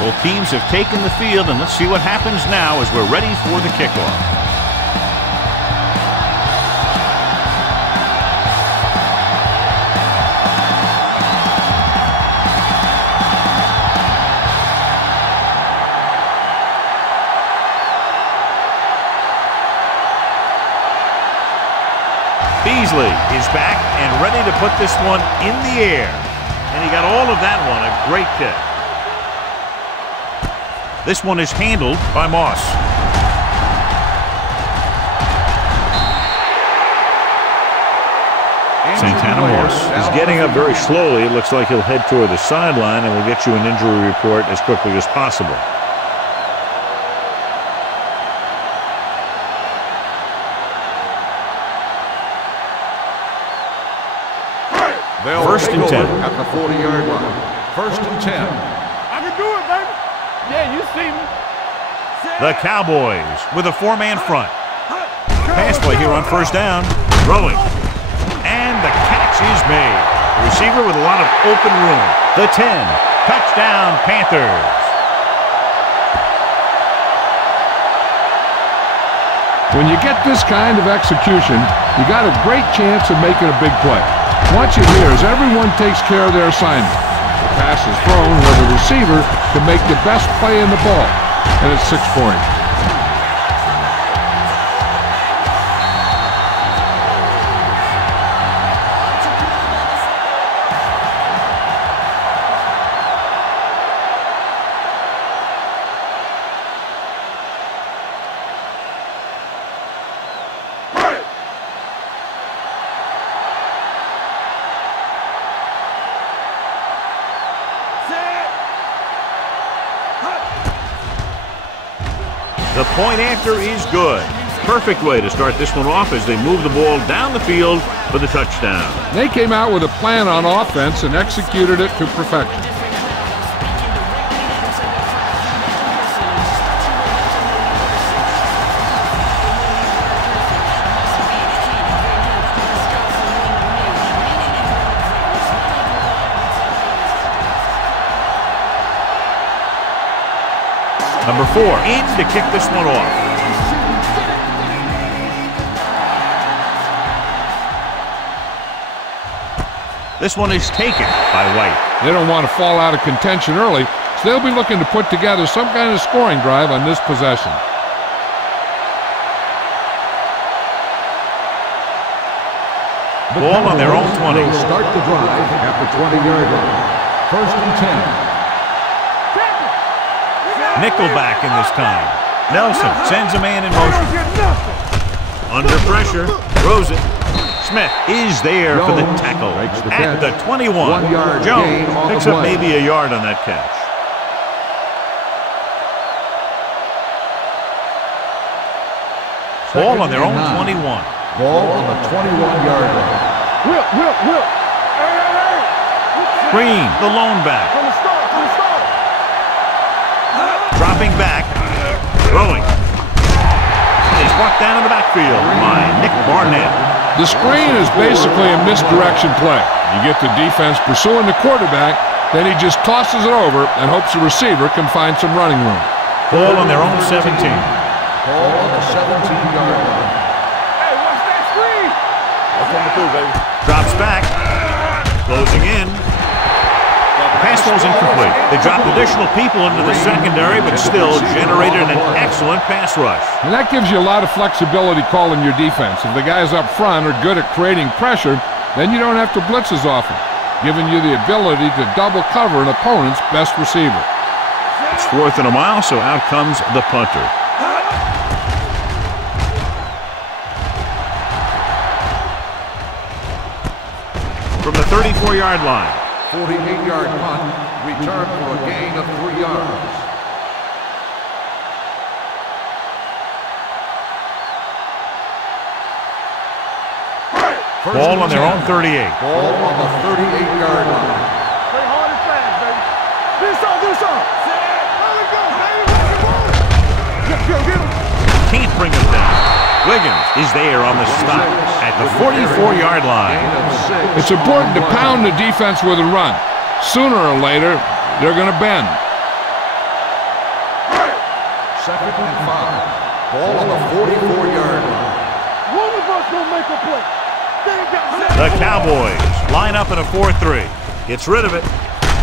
Both teams have taken the field, and let's see what happens now as we're ready for the kickoff. Beasley is back and ready to put this one in the air. And he got all of that one, a great kick. This one is handled by Moss. Santana Moss is getting up very slowly. It looks like he'll head toward the sideline, and we'll get you an injury report as quickly as possible. First and 10 at the 40-yard line. First and 10. I can do it, baby. Yeah, you see me. The Cowboys with a four-man front. Pass play here on first down. Throwing. And the catch is made. The receiver with a lot of open room. The 10. Touchdown, Panthers. When you get this kind of execution, you got a great chance of making a big play. Watch it here as everyone takes care of their assignment. The pass is thrown where the receiver can make the best play in the ball, and it's 6 points. The point after is good. Perfect way to start this one off as they move the ball down the field for the touchdown. They came out with a plan on offense and executed it to perfection. Number 4 in to kick this one off. This one is taken by White. They don't want to fall out of contention early, so they'll be looking to put together some kind of scoring drive on this possession. Ball on their own 20. They'll start the drive at the 20-yard line. First and 10. Nickelback in this time. Nelson sends a man in motion. Under pressure, throws it. Smith is there for the tackle at the 21. Jones picks up maybe a yard on that catch. Ball on their own 21. Ball on the 21-yard line. Whip. Green, the lone back. From the start. Dropping back, throwing. He's brought down in the backfield by Nick Barnett. The screen is basically a misdirection play. You get the defense pursuing the quarterback, then he just tosses it over and hopes the receiver can find some running room. Ball on their own 17. Ball on the 17-yard line. Hey, watch that screen. That's coming through, baby. Drops back, closing in. Pass ball's incomplete. They dropped additional people into the secondary, but still generated an excellent pass rush. And that gives you a lot of flexibility calling your defense. If the guys up front are good at creating pressure, then you don't have to blitz as often, giving you the ability to double cover an opponent's best receiver. It's 4th and a mile, so out comes the punter. From the 34-yard line. 48-yard punt, return for a gain of 3 yards. Ball on their own 38. Ball on the 38-yard line. Play hard and fast, baby. Do something. There we go, baby. Get him. Can't bring him down. Wiggins is there on the stop at the 44-yard line. It's important to pound the defense with a run. Sooner or later, they're going to bend. Second and 5. Ball on the 44-yard line. One of us gonna make a play. The Cowboys line up in a 4-3. Gets rid of it.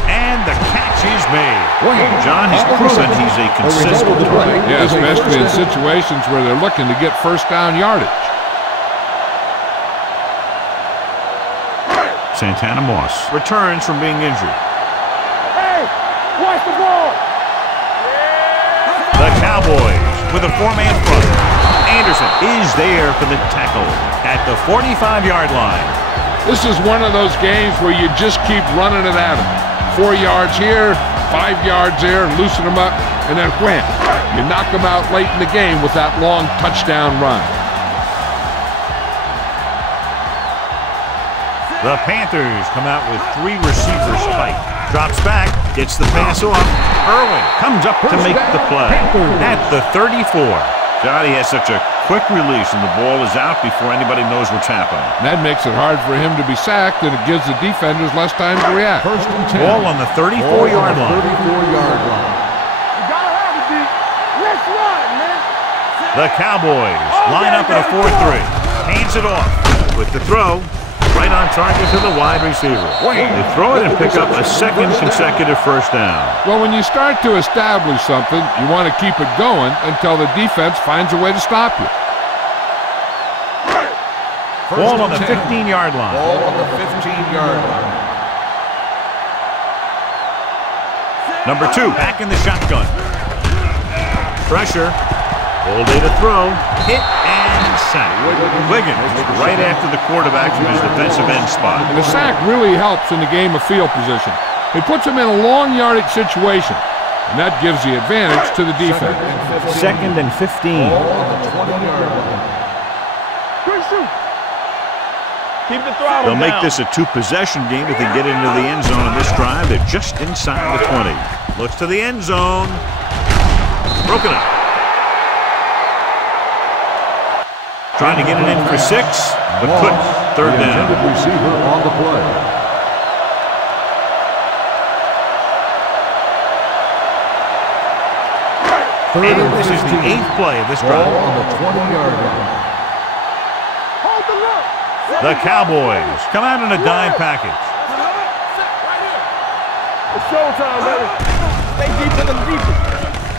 And the catch is made. John has proven he's a consistent player. Yeah, especially in situations where they're looking to get first down yardage. Santana Moss returns from being injured. Hey, watch the ball. The Cowboys with a 4-man front. Anderson is there for the tackle at the 45-yard line. This is one of those games where you just keep running it at them. 4 yards here, 5 yards there, loosen them up, and then wham. You knock them out late in the game with that long touchdown run. The Panthers come out with 3 receivers tight. Drops back, gets the pass off. Irwin comes up to make the play at the 34. Johnny has such a quick release and the ball is out before anybody knows what's happening. That makes it hard for him to be sacked, and it gives the defenders less time to react. First and 10. Ball on the 34-yard line. 34-yard line. You gotta have it, D. Let's run, man. The Cowboys line up in a 4-3. Hands it off with the throw. Right on target to the wide receiver. They throw it and pick up a second consecutive first down. Well, when you start to establish something, you want to keep it going until the defense finds a way to stop you. Ball on the 15-yard line. Ball on the 15-yard line. Number 2, back in the shotgun. Pressure. All day to throw. Hit and sack. Wiggins right after the quarterback from his defensive end spot. And the sack really helps in the game of field position. It puts them in a long yardage situation, and that gives the advantage to the defense. Second and 15. Ball on the 20-yard line. Good shoot. Keep the throttle They'll make down. this a 2-possession game if they get into the end zone in this drive. They're just inside the 20. Looks to the end zone. Broken up. Trying to get it in for 6, but couldn't. Third The down. intended receiver on the play. And this is the 8th play of this Ball drive. on the 20-yard line. Hold the look. The Cowboys come out in a dime package. It's showtime, baby. Stay deep in the deep.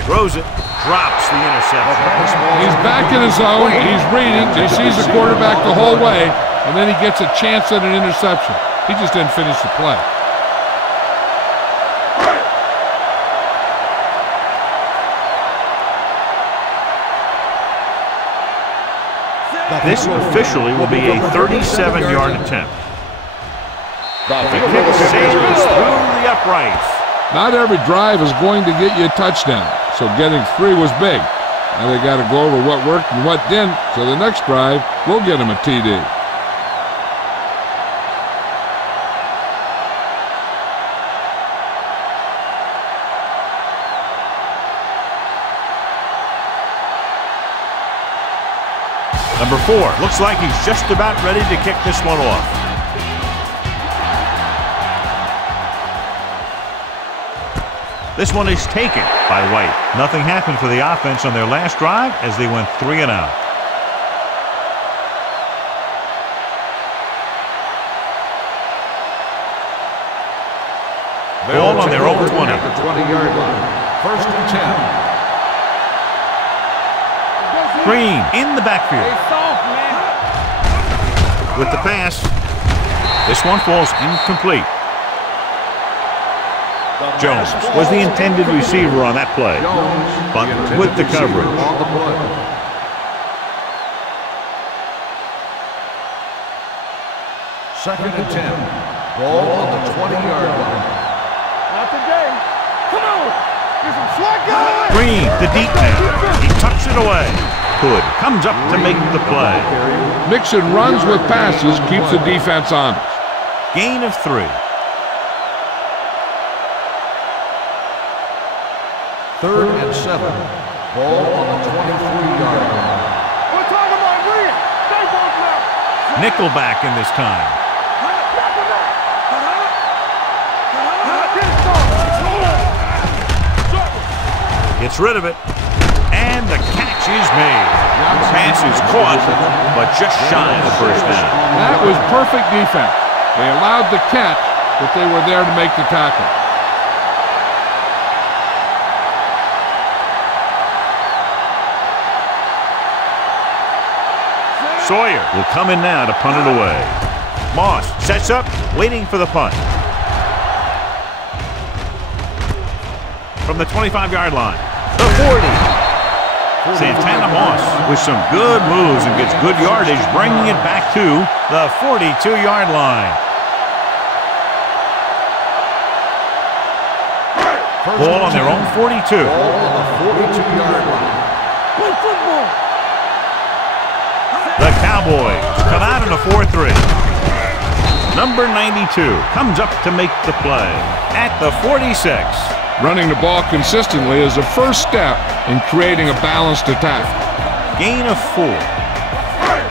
Throws it, drops the interception. He's back in his zone. He's reading. He sees the quarterback the whole way, and then he gets a chance at an interception. He just didn't finish the play. This officially will be a 37-yard attempt. The kick sails through the uprights. Not every drive is going to get you a touchdown, so getting 3 was big. Now they got to go over what worked and what didn't, so the next drive will get them a TD. Number 4 looks like he's just about ready to kick this one off. This one is taken by White. Nothing happened for the offense on their last drive as they went 3 and out. Ball on their own 20. At the 20-yard line. First and 10. Green in the backfield. With the pass. This one falls incomplete. Jones was the intended receiver on that play, but with the coverage. On the play. Second and 10. Ball on the 20-yard line. Not today. Come on. Get some slack going. Green, the deep man. He tucks it away. Hood comes up to make the play. Mixing runs with passes keeps the defense honest. Gain of 3. Third and 7. Ball on the 23-yard line. We're talking about William. Stay both now. Nickelback in this time. Gets rid of it. And the catch is made. The pass is caught, but just shy of the first down. That was perfect defense. They allowed the catch, but they were there to make the tackle. Sawyer will come in now to punt it away. Moss sets up, waiting for the punt. From the 25-yard line, the 40. Santana Moss with some good moves and gets good yardage, bringing it back to the 42-yard line. Ball on their own 42. Ball on the 42-yard line. Good football. The Cowboys come out in a 4-3. Number 92 comes up to make the play at the 46. Running the ball consistently is the first step in creating a balanced attack. Gain of 4.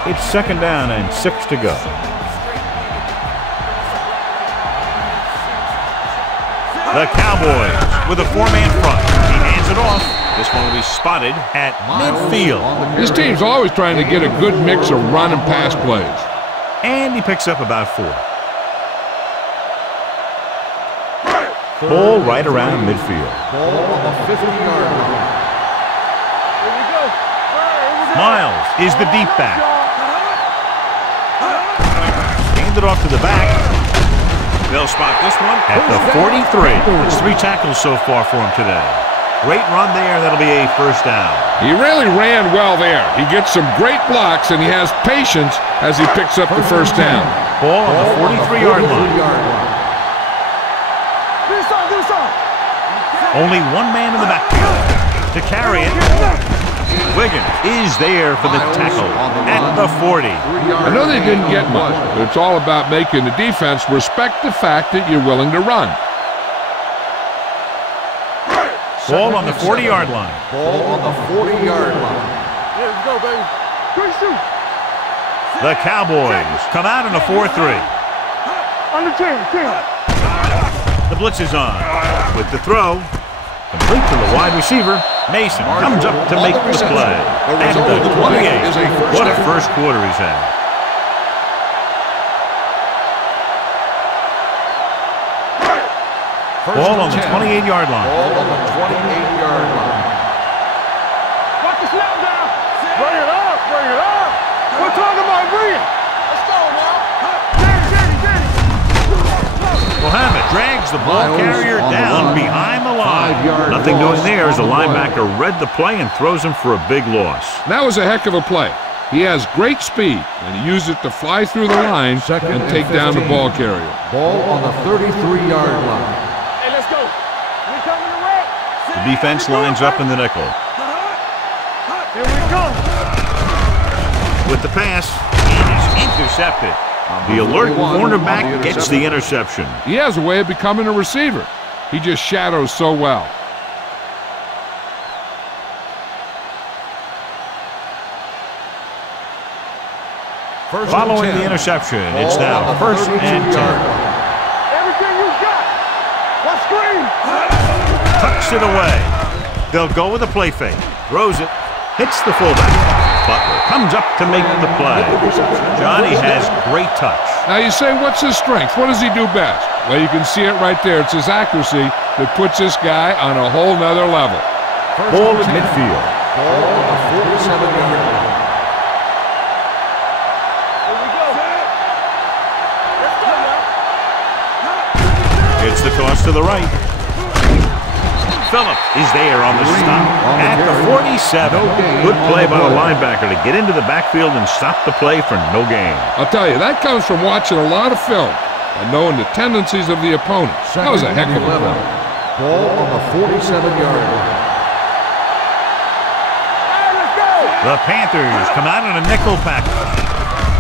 It's second down and 6 to go. The Cowboys with a 4-man front. He hands it off. This one will be spotted at midfield. This team's always trying to get a good mix of run and pass plays. And he picks up about 4. Ball right around midfield. Ball on the 50-yard line. Here we go. Miles is the deep back. Hand it off to the back. They'll spot this one at the 43. It's 3 tackles so far for him today. Great run there. That'll be a first down. He really ran well there. He gets some great blocks, and he has patience as he picks up the first down. Ball on the 43-yard line. This on. Only one man in the backfield to carry it. Wiggins is there for the tackle at the 40. I know they didn't get much, but it's all about making the defense respect the fact that you're willing to run. Ball on the 40-yard line. Ball on the 40-yard line. Here we go, baby. Good shoot. The Cowboys come out in a 4-3. On the 10. The blitz is on. With the throw, complete to the wide receiver. Mason comes up to make the play. At the 28. What a first quarter he's had. Ball on the 28-yard line. Ball on the 28-yard line. Watch the snap down. Bring it up. We're talking about bringing. Let's go now. Mohammed drags the ball carrier down behind the line. Nothing doing there as the linebacker read the play and throws him for a big loss. That was a heck of a play. He has great speed, and he used it to fly through the line and take down the ball carrier. Ball on the 33-yard line. Hey, let's go. We coming to wreck. The defense lines up in the nickel. Here we go. With the pass, it is intercepted. The alert cornerback gets the interception. He has a way of becoming a receiver. He just shadows so well. Following the interception, it's now first and 10. Everything you got. Let's screen. Tucks it away. They'll go with a play fake. Throws it. Hits the fullback. Butler comes up to make the play. Johnny has great touch. Now you say, what's his strength? What does he do best? Well, you can see it right there. It's his accuracy that puts this guy on a whole nother level. Ball at midfield. Ball on the 47-yard line. Here we go. Let's go now. It's the toss to the right. Phillips is there on the stop at the 47. Good play by the linebacker to get into the backfield and stop the play for no gain. I'll tell you, that comes from watching a lot of film and knowing the tendencies of the opponent. That was a heck of a play. Ball on the 47-yard line. The Panthers come out in a nickel package.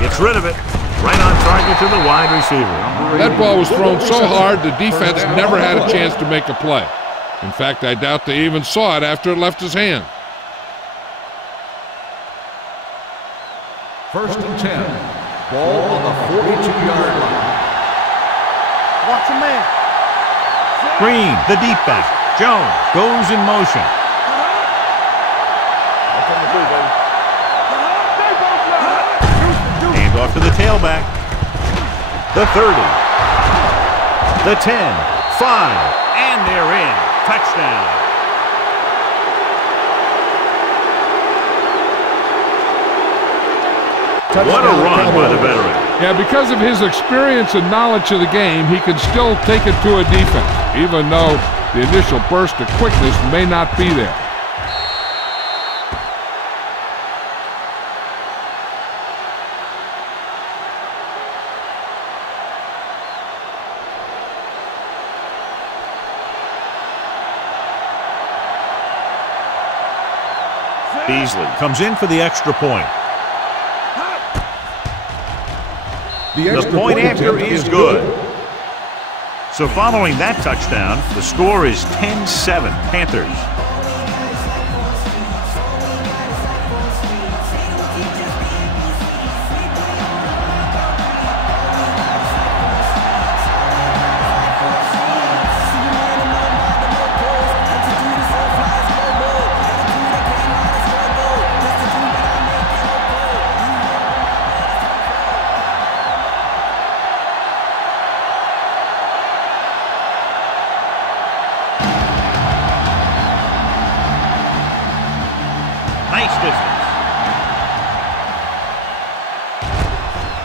Gets rid of it. Right on target to the wide receiver. That ball was thrown so hard the defense never had a chance to make a play. In fact, I doubt they even saw it after it left his hand. First and 10. Ball on the 42-yard line. Watch a man. Green, the deep back. Jones goes in motion. to the tailback. The 30. The 10. 5. And they're in. Touchdown. What a run by the veteran. Yeah, because of his experience and knowledge of the game, he can still take it to a defense, even though the initial burst of quickness may not be there. Beasley comes in for the extra point. The point after is good. So following that touchdown, the score is 10-7 Panthers.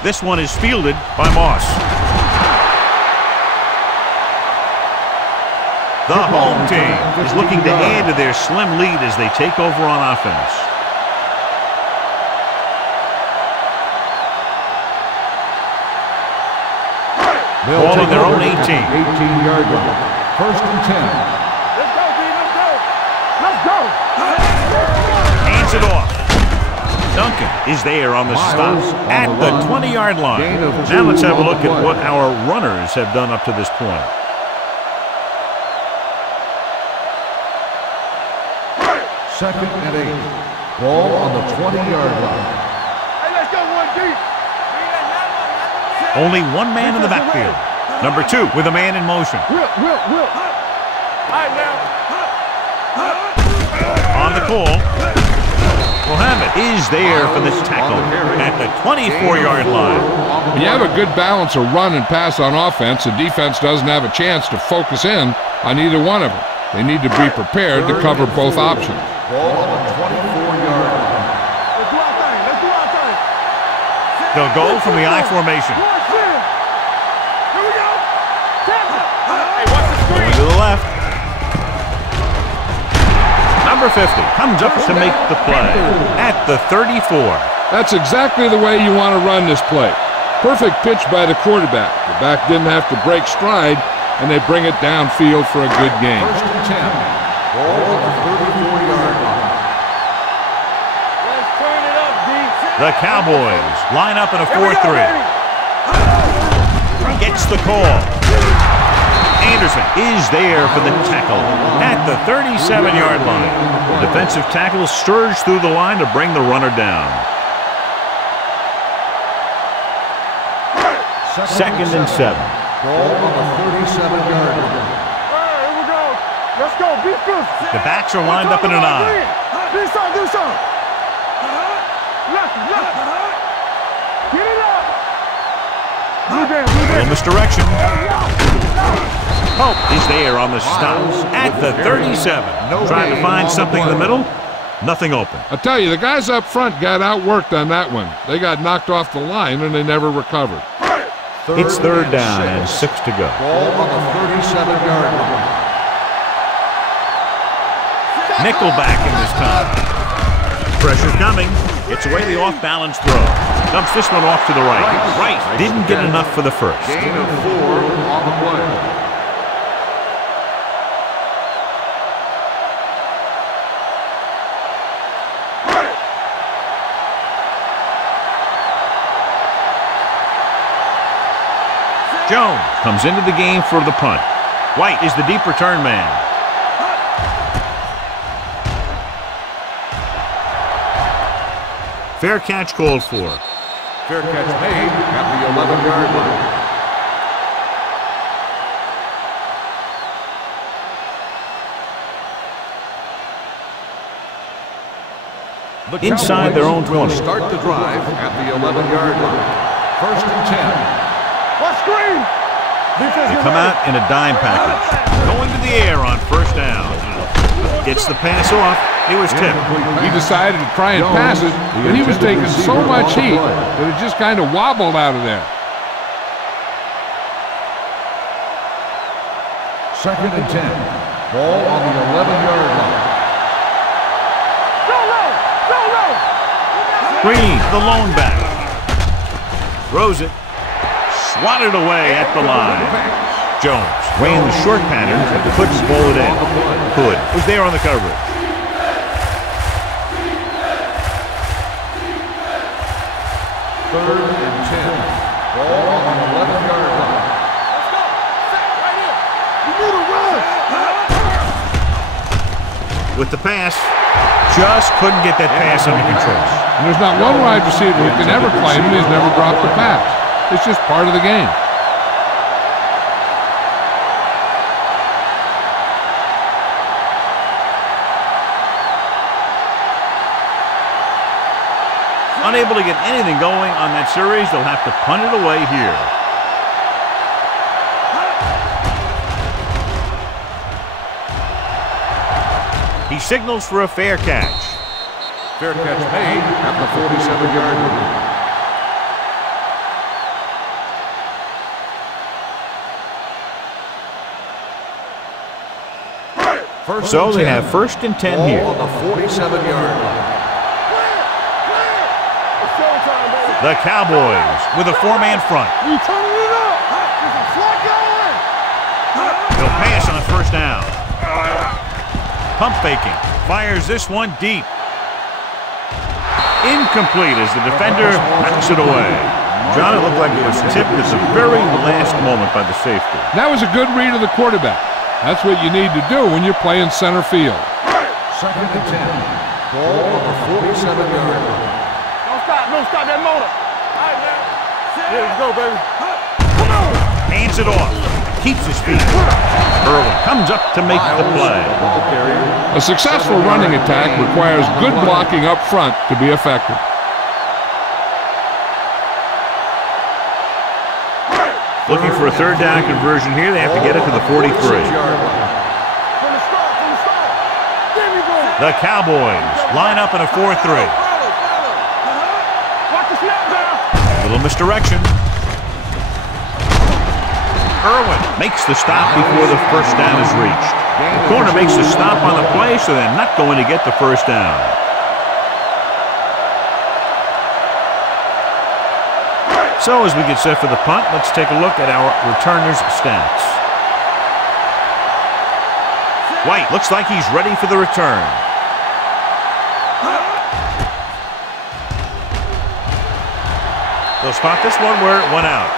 This one is fielded by Moss. The home team is looking to add to their slim lead as they take over on offense. Ball on their own 18. 18-yard line. First and 10. Let's go, D. Let's go. Let's go. Hands it off. Duncan is there on the stop at the 20-yard line. Now let's have a look at what our runners have done up to this point. Second and 8. Ball on the 20-yard line. Hey, let's go, 1 deep. Only one man in the backfield. Number 2 with a man in motion. Will. All right, now. On the call. Muhammad is there for the tackle at the 24-yard line. When you have a good balance of run and pass on offense, the defense doesn't have a chance to focus in on either one of them. They need to be prepared to cover both options. Ball on the 24-yard line. Let's do our thing. Let's do our thing. They'll go from the I formation. Here we go. Hey, watch the screen. Going to the left. Number 50 comes up to make the play at the 34. That's exactly the way you want to run this play. Perfect pitch by the quarterback. The back didn't have to break stride, and they bring it downfield for a good game. First and 10. Ball on the 34-yard line. Let's turn it up, D. The Cowboys line up in a 4-3. Gets the call. Anderson is there for the tackle at the 37-yard line. The defensive tackle surged through the line to bring the runner down. Second and 7. Ball on the 37-yard line. All right, here we go. Let's go. Be fierce. The backs are lined up in an I. Do something. Left. Get it up. Blue down. Misdirection. Pope is there on the stop at the 37. Trying to find something in the middle. Nothing open. I tell you, the guys up front got outworked on that one. They got knocked off the line, and they never recovered. It's third down and 6 to go. Ball on the 37-yard line. Nickel back in this time. Pressure coming. Gets away the off-balance throw. Dumps this one off to the right. Right. Didn't get enough for the first. Gain of 4 on the play. Jones comes into the game for the punt. White is the deep return man. Fair catch called for. Fair catch made at the 11-yard line. Inside their own 20. Start the drive at the 11-yard line. First and 10. What screen? They come out in a dime package. Going to the air on first down. Gets the pass off. He was tipped. He decided to try and pass it, but he was taking so much heat that it just kind of wobbled out of there. Second and 10. Ball on the 11-yard line. Go low! Go low! Green, the lone back. Throws it. Swatted away at the line. Jones ran the short pattern and couldn't bowl it in. Hood was there on the coverage. Third and 10. Ball on the 11-yard line. Let's go! Set right here! You need a run! With the pass, just couldn't get that pass under control. And there's not one wide receiver who can ever claim he's never dropped the pass. It's just part of the game. Unable to get anything going on that series, they'll have to punt it away here. He signals for a fair catch. Fair catch made at the 47-yard line. So they have first and 10 here. On the 47-yard line. The Cowboys with a four-man front. You turning it up! There's a slot going! He'll pass on first down. Pump faking. Fires this one deep. Incomplete as the defender knocks it away. John, it looked like it was tipped at the very last moment by the safety. That was a good read of the quarterback. That's what you need to do when you're playing center field. Second and 10. Ball on the 47-yard line. Don't stop that motor. All right, man. Yeah, let's go, baby. Come on. Hands it off. Keeps his feet. Irwin comes up to make the play. A successful running attack requires good blocking up front to be effective. Looking for a third down conversion here. They have to get it to the 43. From the start. Give me ball. The Cowboys line up in a 4-3. Little misdirection. Irwin makes the stop before the first down is reached. The corner makes the stop on the play, so they're not going to get the first down. So as we get set for the punt, let's take a look at our returners' stats. White looks like he's ready for the return. They'll spot this one where it went out.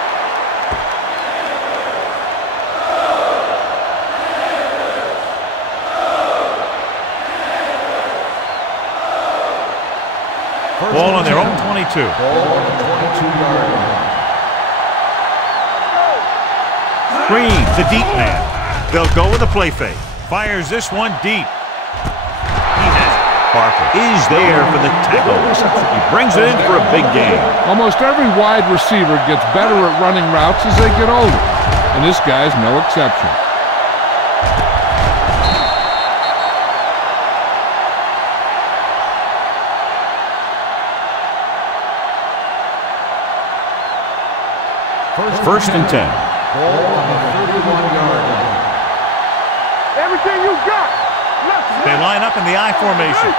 Ball on their own 22. Ball on the 22-yard line. Green, the deep man. They'll go with a play fake. Fires this one deep. He has it. Parker is there for the tackle. He brings it in for a big gain. Almost every wide receiver gets better at running routes as they get older, and this guy's no exception. First and 10. Ball on the 31-yard line. Everything you got. They line up in the I formation.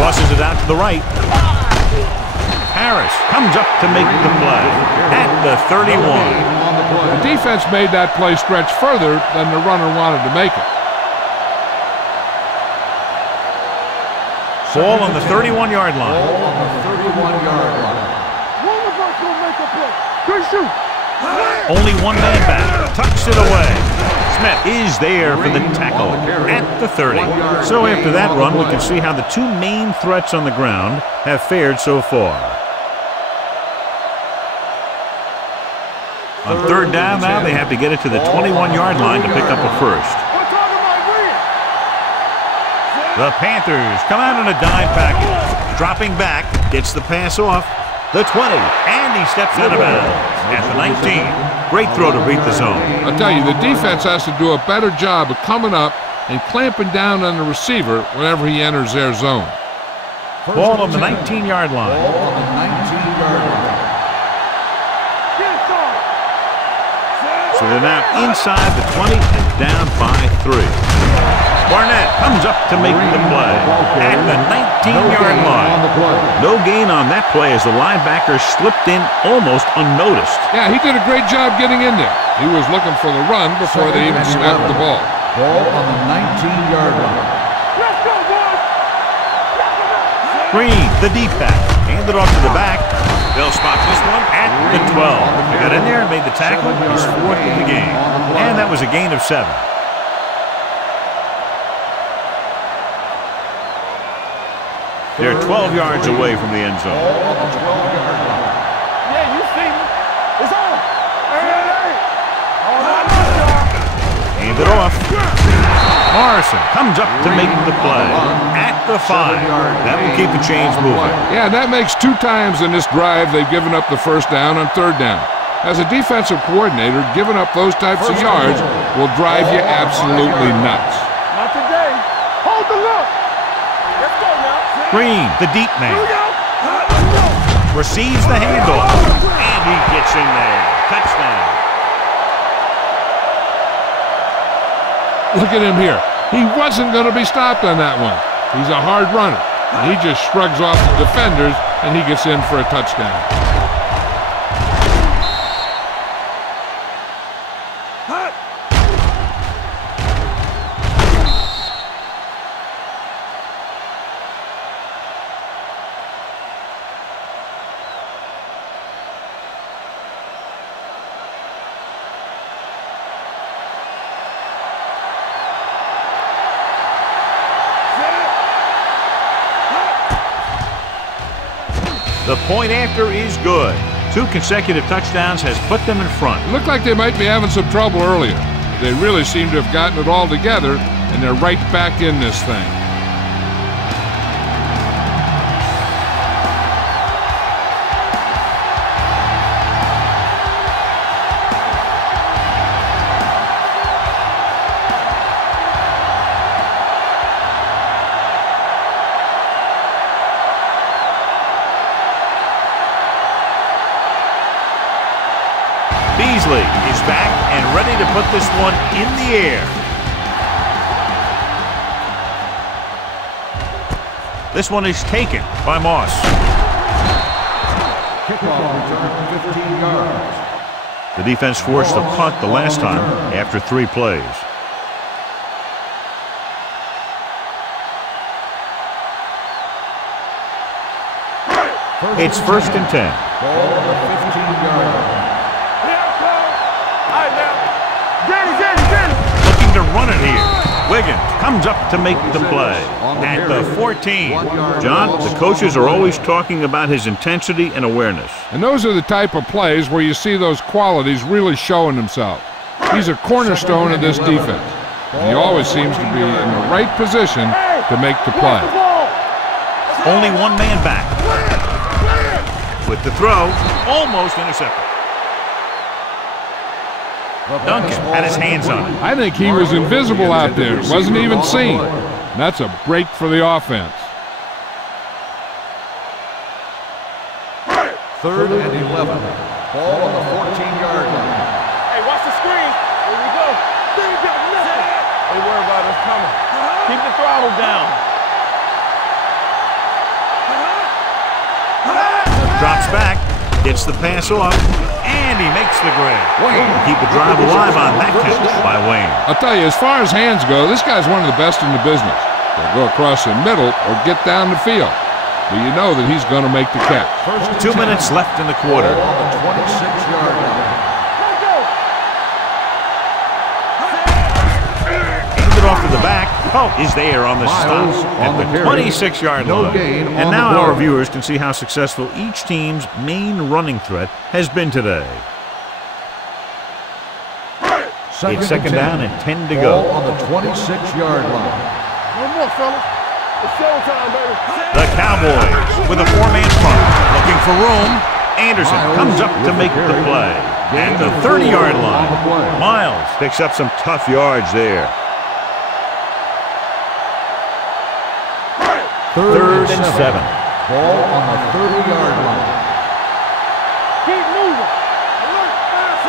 Tosses it out to the right. Harris comes up to make the play at the 31. The defense made that play stretch further than the runner wanted to make it. Ball on the 31-yard line. Ball on the 31-yard line. One of us gonna make a play. Good shoot. Only one man back. Tucks it away. Smith is there for the tackle at the 30. So after that run, we can see how the two main threats on the ground have fared so far. On third down now, they have to get it to the 21-yard line to pick up a first. The Panthers come out in a dime package. Dropping back, gets the pass off. The 20, and he steps out of bounds. At the 19, great throw to beat the zone. I'll tell you, the defense has to do a better job of coming up and clamping down on the receiver whenever he enters their zone. Ball on the 19-yard line. Ball on the 19-yard line. So they're now inside the 20 and down by 3. Barnett comes up to make the play at the 19-yard line. No gain on that play as the linebacker slipped in almost unnoticed. Yeah, he did a great job getting in there. He was looking for the run before they even snapped the ball. Ball on the 19-yard line. Let's go, boys! Green, the deep back, handed off to the back. They'll spot this one at the 12. They got in there and made the tackle. He's 4th in the game. And that was a gain of 7. They're 12 yards away from the end zone. Yeah, you see me. It's on. Hand it off. Morrison comes up to make the play at the 5. That will keep the chains moving. Yeah, that makes 2 times in this drive they've given up the first down on 3rd down. As a defensive coordinator, giving up those types of yards will drive you absolutely nuts. Not today. Hold the look. Let's go now. Green, the deep man, receives the handoff, and he gets in there. Touchdown. Look at him here. He wasn't going to be stopped on that one. He's a hard runner. And he just shrugs off the defenders, and he gets in for a touchdown. The point after is good. 2 consecutive touchdowns has put them in front. It looked like they might be having some trouble earlier. They really seem to have gotten it all together, and they're right back in this thing. Beasley is back and ready to put this one in the air. This one is taken by Moss. Kickoff return 15 yards. The defense forced a punt the last time after 3 plays. It's 1st and 10. Ball on the 15-yard line. Looking to run it here. Wiggins comes up to make the play at the 14. John, the coaches are always talking about his intensity and awareness. And those are the type of plays where you see those qualities really showing themselves. He's a cornerstone of this defense. And he always seems to be in the right position to make the play. Only 1 man back. With the throw, almost intercepted. Duncan had his hands on it. I think he was invisible out there. Wasn't even seen. And that's a break for the offense. 3rd and 11. Ball on the 14-yard line. Hey, watch the screen. Here we go. Don't worry about us coming. Keep the throttle down. Drops back, gets the pass off, and he makes the grab. Keep the drive alive on that catch by Wayne. I'll tell you, as far as hands go, this guy's one of the best in the business. They'll go across the middle or get down the field. But you know that he's going to make the catch. 2 minutes left in the quarter. Ball on the 26-yard line. Handed off to the back. Oh, is there on the stop at the 26-yard line. And now our viewers can see how successful each team's main running threat has been today. It's 2nd down and 10 to go. Ball on the 26-yard line. One more, fellas. It's showtime, baby. The Cowboys with a 4-man front. Looking for room. Anderson comes up to make the play. At the 30-yard line, Miles picks up some tough yards there. 3rd and 7. Ball on the 30-yard line. Keep moving.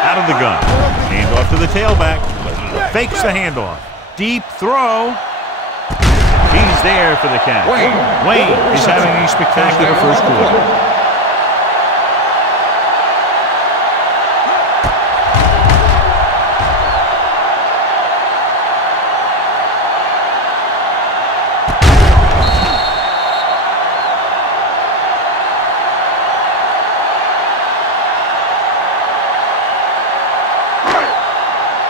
Out of the gun. Handoff to the tailback. Fakes the handoff. Deep throw. He's there for the catch. Wayne is having a spectacular first quarter.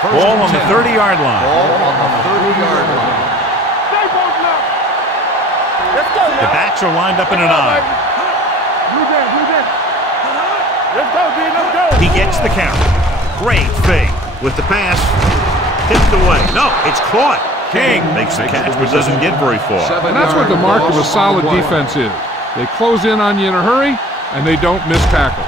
Ball on the 30-yard line. Ball on the 30-yard line. Stay both now. Let's go, The backs are lined up in an eye. Blue down, blue down. Let's go, D, let's go. He gets the count. Great fake with the pass. Tipped away. No, it's caught. King makes the catch but doesn't get very far. And that's what the mark of a solid defense is. They close in on you in a hurry, and they don't miss tackle.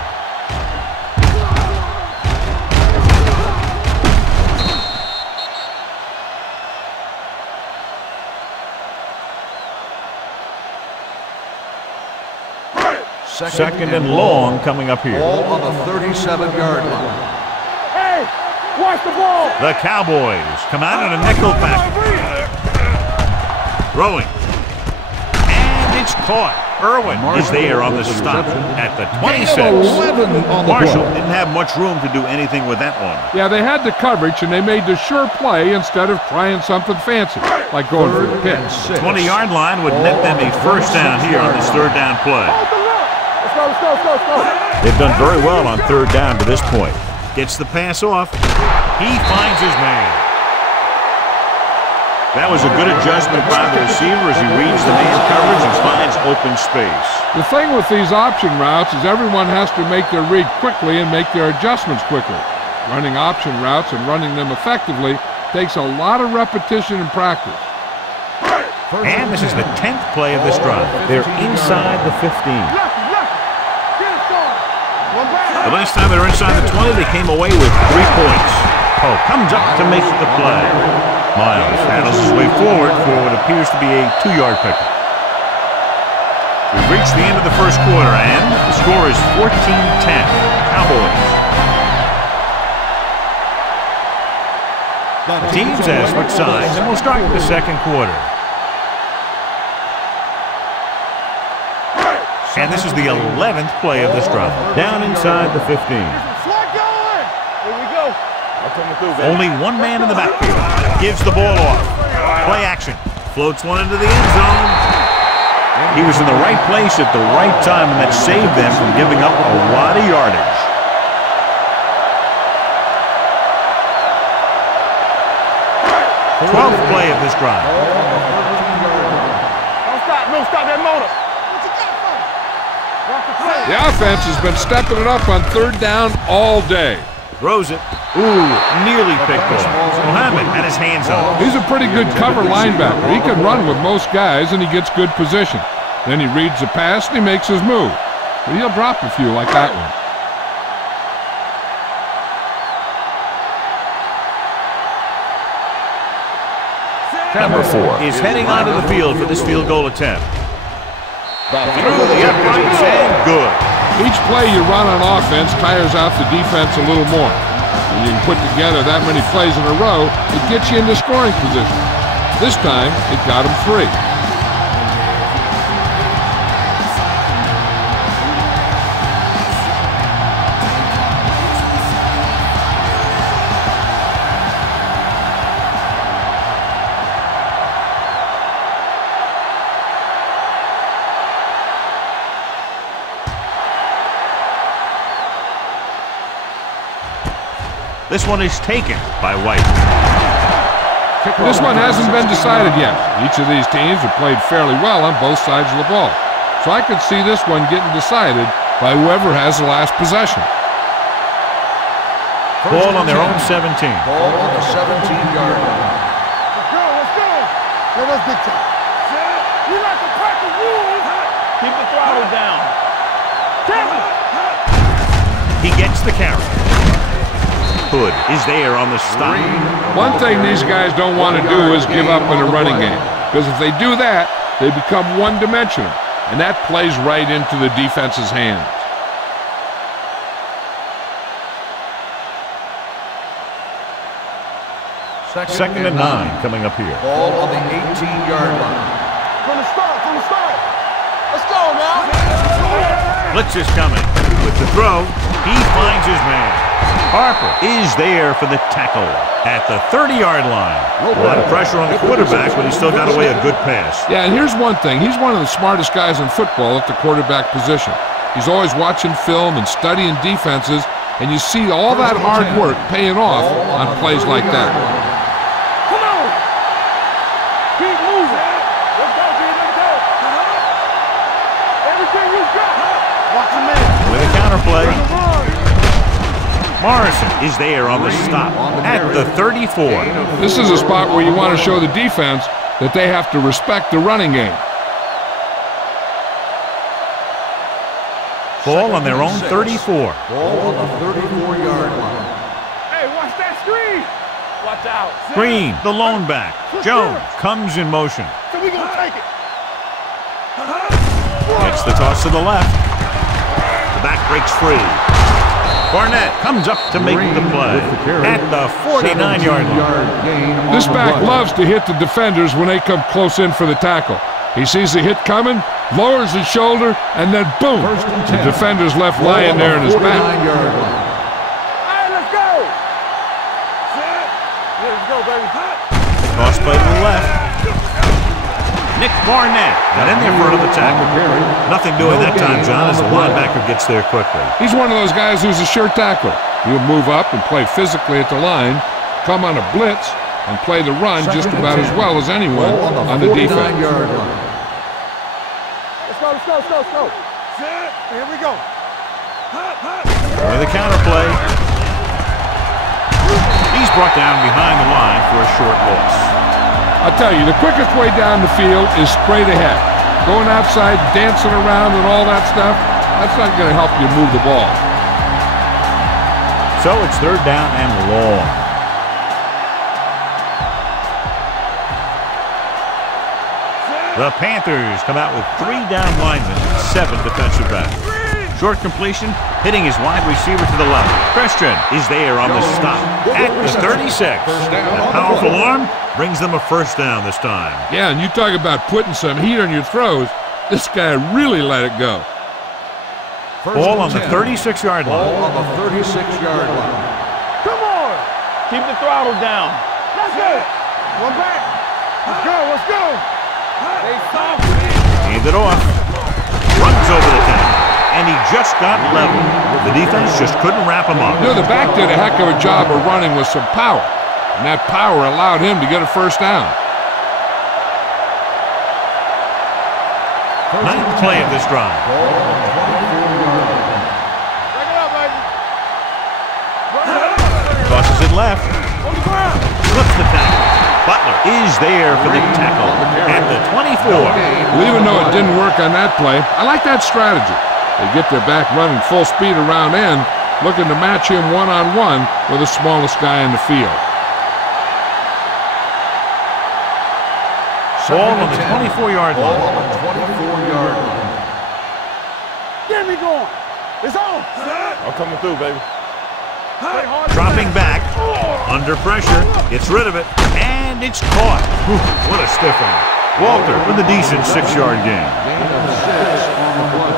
Second and long coming up here. Ball on the 37-yard line. Hey, watch the ball. The Cowboys come out in a nickel pack. Throwing. And it's caught. Irwin is there on the stop at the 26. Marshall didn't have much room to do anything with that one. Yeah, they had the coverage, and they made the sure play instead of trying something fancy, like going for the pitch. 20-yard line would net them a first down here on this third down play. Let's go. They've done very well on third down to this point. Gets the pass off. He finds his man. That was a good adjustment by the receiver as he reads the man coverage and finds open space. The thing with these option routes is everyone has to make their read quickly and make their adjustments quickly. Running option routes and running them effectively takes a lot of repetition and practice. And this is the 10th play of this drive. They're inside the 15. The last time they were inside the 20, they came away with 3 points. Poe comes up to make the play. Miles handles his way forward for what appears to be a 2-yard pickup. We've reached the end of the first quarter, and the score is 14-10. Cowboys. The teams have switched sides, and we'll start the second quarter. And this is the 11th play of this drive. Down inside the 15. Slide going. Here we go. Only one man in the backfield. Gives the ball off. Play action. Floats one into the end zone. He was in the right place at the right time, and that saved them from giving up a lot of yardage. Twelfth play of this drive. Don't stop that motor. The offense has been stepping it up on third down all day. Throws it. Ooh, nearly picked off. Mohammed had his hands on it. He's a pretty good cover linebacker. He can run with most guys, and he gets good position. Then he reads the pass, and he makes his move. But he'll drop a few like that one. Number 4 is heading onto the field for this field goal attempt. Through the uprights and good. Each play you run on offense tires out the defense a little more. When you can put together that many plays in a row, it gets you into scoring position. This time, it got him 3. This one is taken by White. This one hasn't been decided yet. Each of these teams have played fairly well on both sides of the ball. So I could see this one getting decided by whoever has the last possession. Ball on their own 17. Ball on the 17-yard line. Let's go. Let's go. Let's big time. Keep the throttle down. He gets the carry. Hood is there on the stop. One thing these guys don't want to do is give up in a running game, because if they do that, they become one-dimensional, and that plays right into the defense's hands. Second and 9 coming up here. Ball on the 18-yard line. From the start. Let's go now. Blitz is coming. With the throw, he finds his man. Harper is there for the tackle at the 30-yard line. A lot of pressure on the quarterback, but he still got away a good pass. Yeah, and here's one thing. He's one of the smartest guys in football at the quarterback position. He's always watching film and studying defenses, and you see all that hard work paying off on plays like that. Come on. Keep moving. Let's go, G. Let's go. Everything you got. Watch him in. With a counterplay. Morrison is there on the stop at the 34. This is a spot where you want to show the defense that they have to respect the running game. Ball on their own 34. Ball on the 34-yard line. Hey, watch that screen. Watch out. Green, the lone back. Jones comes in motion. So we gonna take it. Gets the toss to the left. The back breaks free. Barnett comes up to make the play at the 49-yard line. This back loves to hit the defenders when they come close in for the tackle. He sees the hit coming, lowers his shoulder, and then boom, the defender's left lying there in his back. All right, let's go. Let's go, baby. Toss play to the left. Nick Barnett got in there for another tackle. Nothing doing that time, John, as the linebacker gets there quickly. He's one of those guys who's a sure tackler. He'll move up and play physically at the line, come on a blitz, and play the run just about as well as anyone on the defense. Let's go. Here we go. With a counterplay. He's brought down behind the line for a short loss. I'll tell you, the quickest way down the field is straight ahead. Going outside, dancing around and all that stuff, that's not going to help you move the ball. So it's third down and long. The Panthers come out with 3 down linemen, 7 defensive backs. Short completion, hitting his wide receiver to the left. Christian is there on the stop at the 36. That powerful arm brings them a first down this time. Yeah, and you talk about putting some heat on your throws. This guy really let it go. Ball on the 36-yard line. Ball on the 36-yard line. Come on. Keep the throttle down. Let's go. One back. Let's go. They soft. Hand it off. Runs over the tackle. And he just got level. The defense just couldn't wrap him up. You know, the back did a heck of a job of running with some power. And that power allowed him to get a first down. Ninth play of this drive. Tosses it left. Flips the tackle. Butler is there for the tackle at the 24. Well, even though it didn't work on that play, I like that strategy. They get their back running full speed around end, looking to match him one-on-one with the smallest guy in the field. Ball on the 24-yard line. Ball on the 24-yard line. Get me going. It's on. I'm coming through, baby. Dropping back, under pressure, gets rid of it, and it's caught. Whew, what a stiff one. Walter with a decent 6-yard gain. Gain of 6 on the play.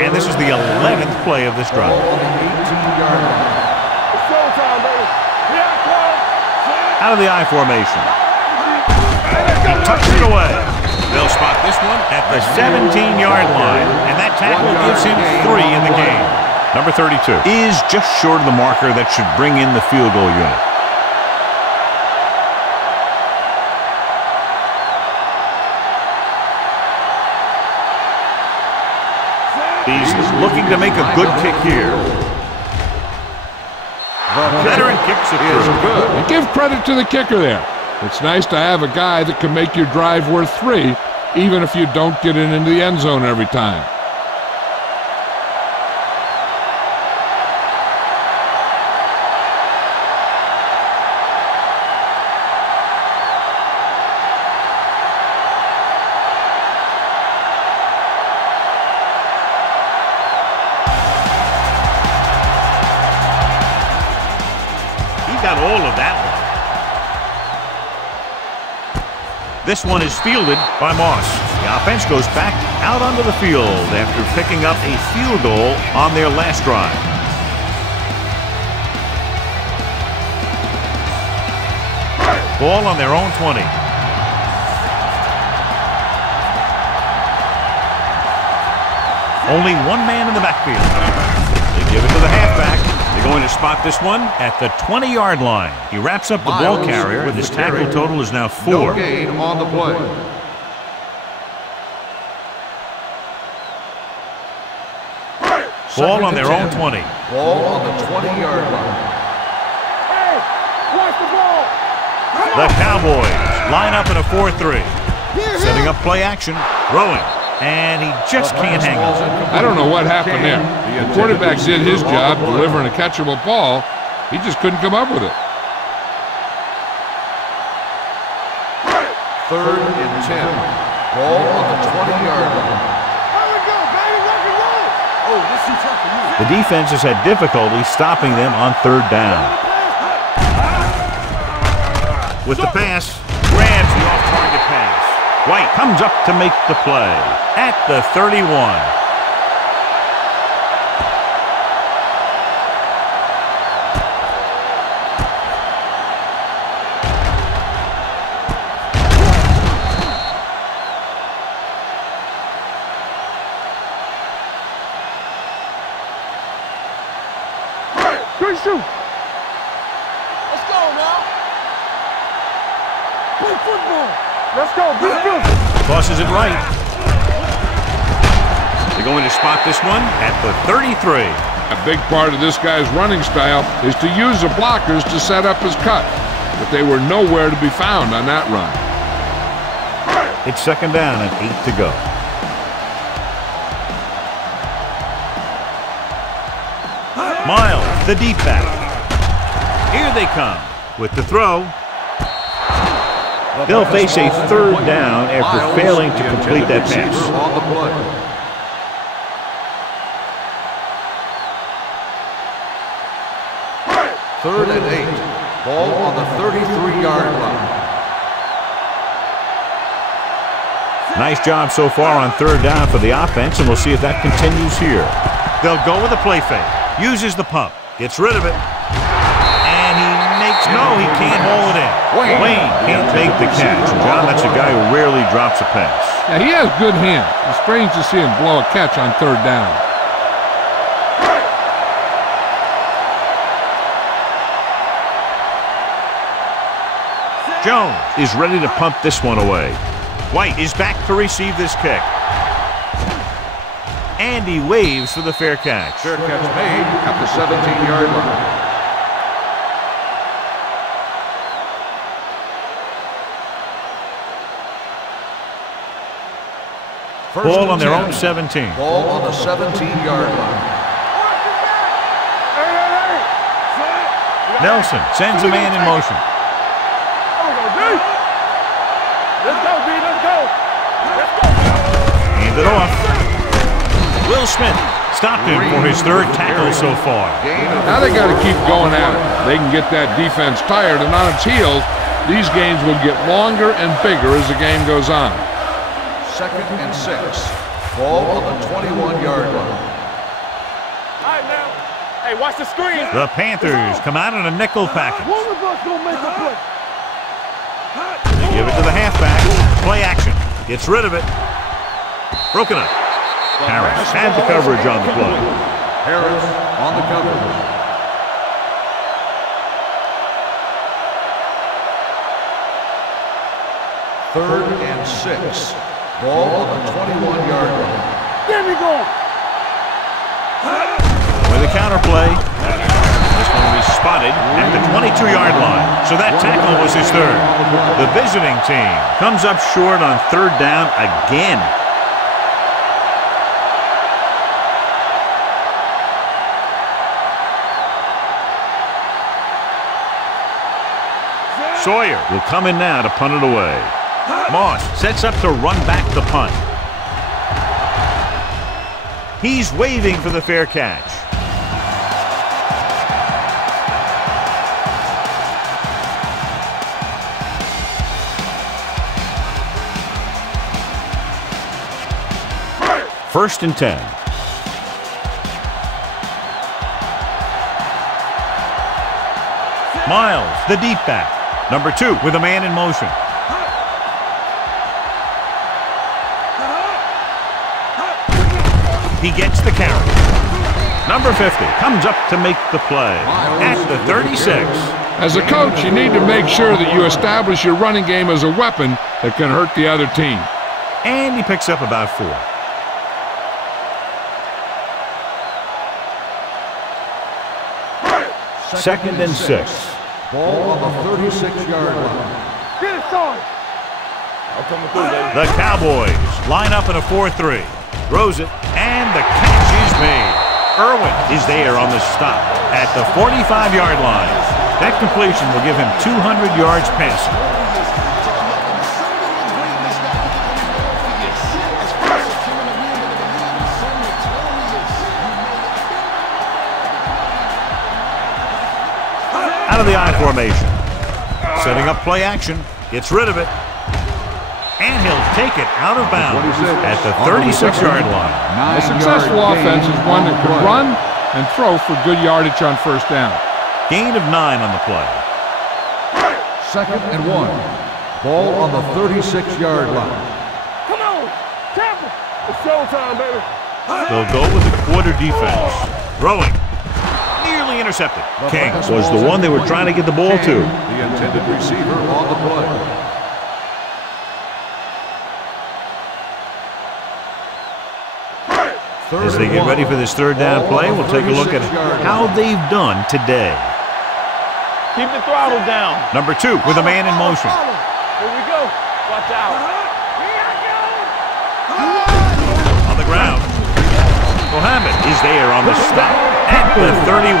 And this is the 11th play of this drive. Ball on the 18-yard line. It's showtime, baby. Out of the I formation. He tucks it away. They'll spot this one at the 17-yard line, and that tackle gives him 3 in the game. Number 32 is just short of the marker that should bring in the field goal unit. He's looking to make a good kick here. Veteran kicks it through. Good. And give credit to the kicker there. It's nice to have a guy that can make your drive worth 3, even if you don't get it into the end zone every time. Got all of that one. This one is fielded by Moss. The offense goes back out onto the field after picking up a field goal on their last drive. Ball on their own 20. Only one man in the backfield. They give it to the halfback. They're going to spot this one at the 20-yard line. He wraps up the ball carrier, and his tackle total is now 4. No gain on the play. Ball on their own 20. Ball on the 20-yard line. Hey, watch the ball. The Cowboys line up in a 4-3. Setting up play action, throwing, and he just can't hang on. I don't know what happened there. The quarterback did his job delivering a catchable ball. He just couldn't come up with it. 3rd and 10. Ball on the 20-yard line. Here we go, baby, rock and roll. Oh, this is tough for you. The defense has had difficulty stopping them on 3rd down. With the pass, grabs the off-target pass. White comes up to make the play at the 31. Good shoot. Let's go now. Play football. Let's go. Good. Tosses it right. They're going to spot this one at the 33. A big part of this guy's running style is to use the blockers to set up his cut, but they were nowhere to be found on that run. It's 2nd down and 8 to go. Miles, the deep back. Here they come with the throw. They'll face a 3rd down after failing to complete that pass. On the play. Third and 8. Ball on the 33-yard line. Nice job so far on 3rd down for the offense, and we'll see if that continues here. They'll go with a play fake. Uses the pump. Gets rid of it. And he makes... No, he can't haul it in. Wayne can't make the catch. And John, that's a guy who rarely drops a pass. Now, he has good hands. It's strange to see him blow a catch on 3rd down. Jones is ready to pump this one away. White is back to receive this kick. And he waves for the fair catch. Fair catch made at the 17-yard line. Ball on their own 17. Ball on the 17-yard line. Nelson sends a man in motion. Let's go, B. Let's go. Let's go. Hand it off. Will Smith stopped him for his 3rd tackle so far. Now they got to keep going at it. They can get that defense tired, and on its heels, these games will get longer and bigger as the game goes on. 2nd and 6. Ball on the 21-yard line. All right, now. Hey, watch the screen. The Panthers come out in a nickel package. One of us gonna make a play. They give it to the halfback. Play action. Gets rid of it. Broken up. Harris had the coverage on the play. Harris on the coverage. Third and 6. Ball on the 21-yard line. There we go. With a counter play. This one will be spotted at the 22-yard line. So that tackle was his third. The visiting team comes up short on third down again. Sawyer will come in now to punt it away. Moss sets up to run back the punt. He's waving for the fair catch. First and 10. Miles, the deep back. Number 2 with a man in motion. He gets the carry. Number 50 comes up to make the play at the 36. As a coach, you need to make sure that you establish your running game as a weapon that can hurt the other team. And he picks up about 4. Second and 6. Ball on the 36-yard line. Get it started. The Cowboys line up in a 4-3. Throws it, and the catch is made. Irwin is there on the stop at the 45-yard line. That completion will give him 200 yards passing. Out of the I formation. Setting up play action. Gets rid of it. And he'll take it out of bounds at the 36-yard line. A successful offense is one that can run and throw for good yardage on first down. Gain of 9 on the play. Second and 1. Ball on the 36-yard line. Come on, tackle. It's showtime, baby. They'll go with the quarter defense. Throwing. Nearly intercepted. King was the one they were trying to get the ball to. The intended receiver on the play. As they get ready for this third down play, we'll take a look at how they've done today. Keep the throttle down. Number 2 with a man in motion. Here we go. Watch out. On the ground. Mohammed is there on the stop at the 31.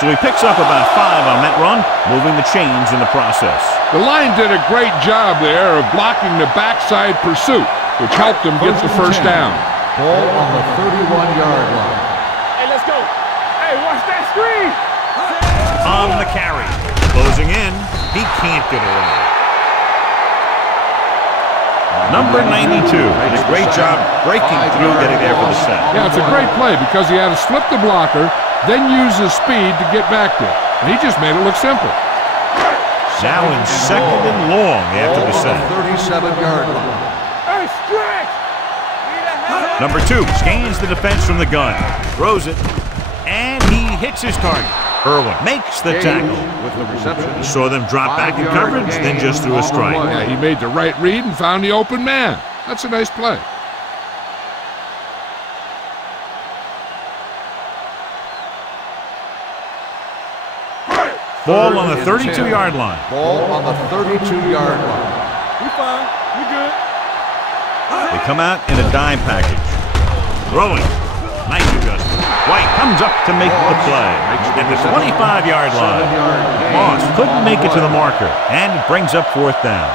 So he picks up about 5 on that run, moving the chains in the process. The line did a great job there of blocking the backside pursuit, which helped them get the first down. Ball on the 31-yard line. Hey, let's go. Hey, watch that screen. On the carry. Closing in. He can't get away. Number 92 did a great job breaking through, getting there for the set. Yeah, it's a great play because he had to slip the blocker, then use his speed to get back there. And he just made it look simple. Now in second and long after the set. 37-yard line. Hey, stretch. Number 2 scans the defense from the gun, throws it, and he hits his target. Irwin makes the tackle. With the reception. He saw them drop back in coverage, then just threw a strike. Yeah, he made the right read and found the open man. That's a nice play. Ball on the 32-yard line. Ball on the 32-yard line. We fine. We good. They come out in a dime package. Throwing. Nice adjustment. White comes up to make the play at the 25-yard line. Moss couldn't make it to the marker, and it brings up 4th down.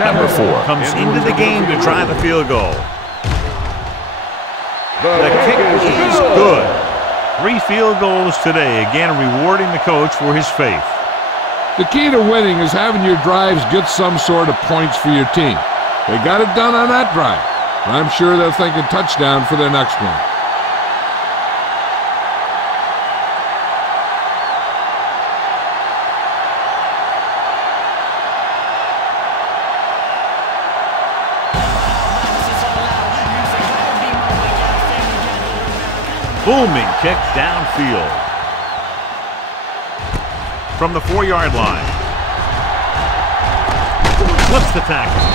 Number 4 comes into the game to try the field goal. The kick is good. 3 field goals today, again rewarding the coach for his faith. The key to winning is having your drives get some sort of points for your team. They got it done on that drive. I'm sure they're thinking touchdown for their next one. Booming kick downfield. From the 4-yard line. Flips the tackle.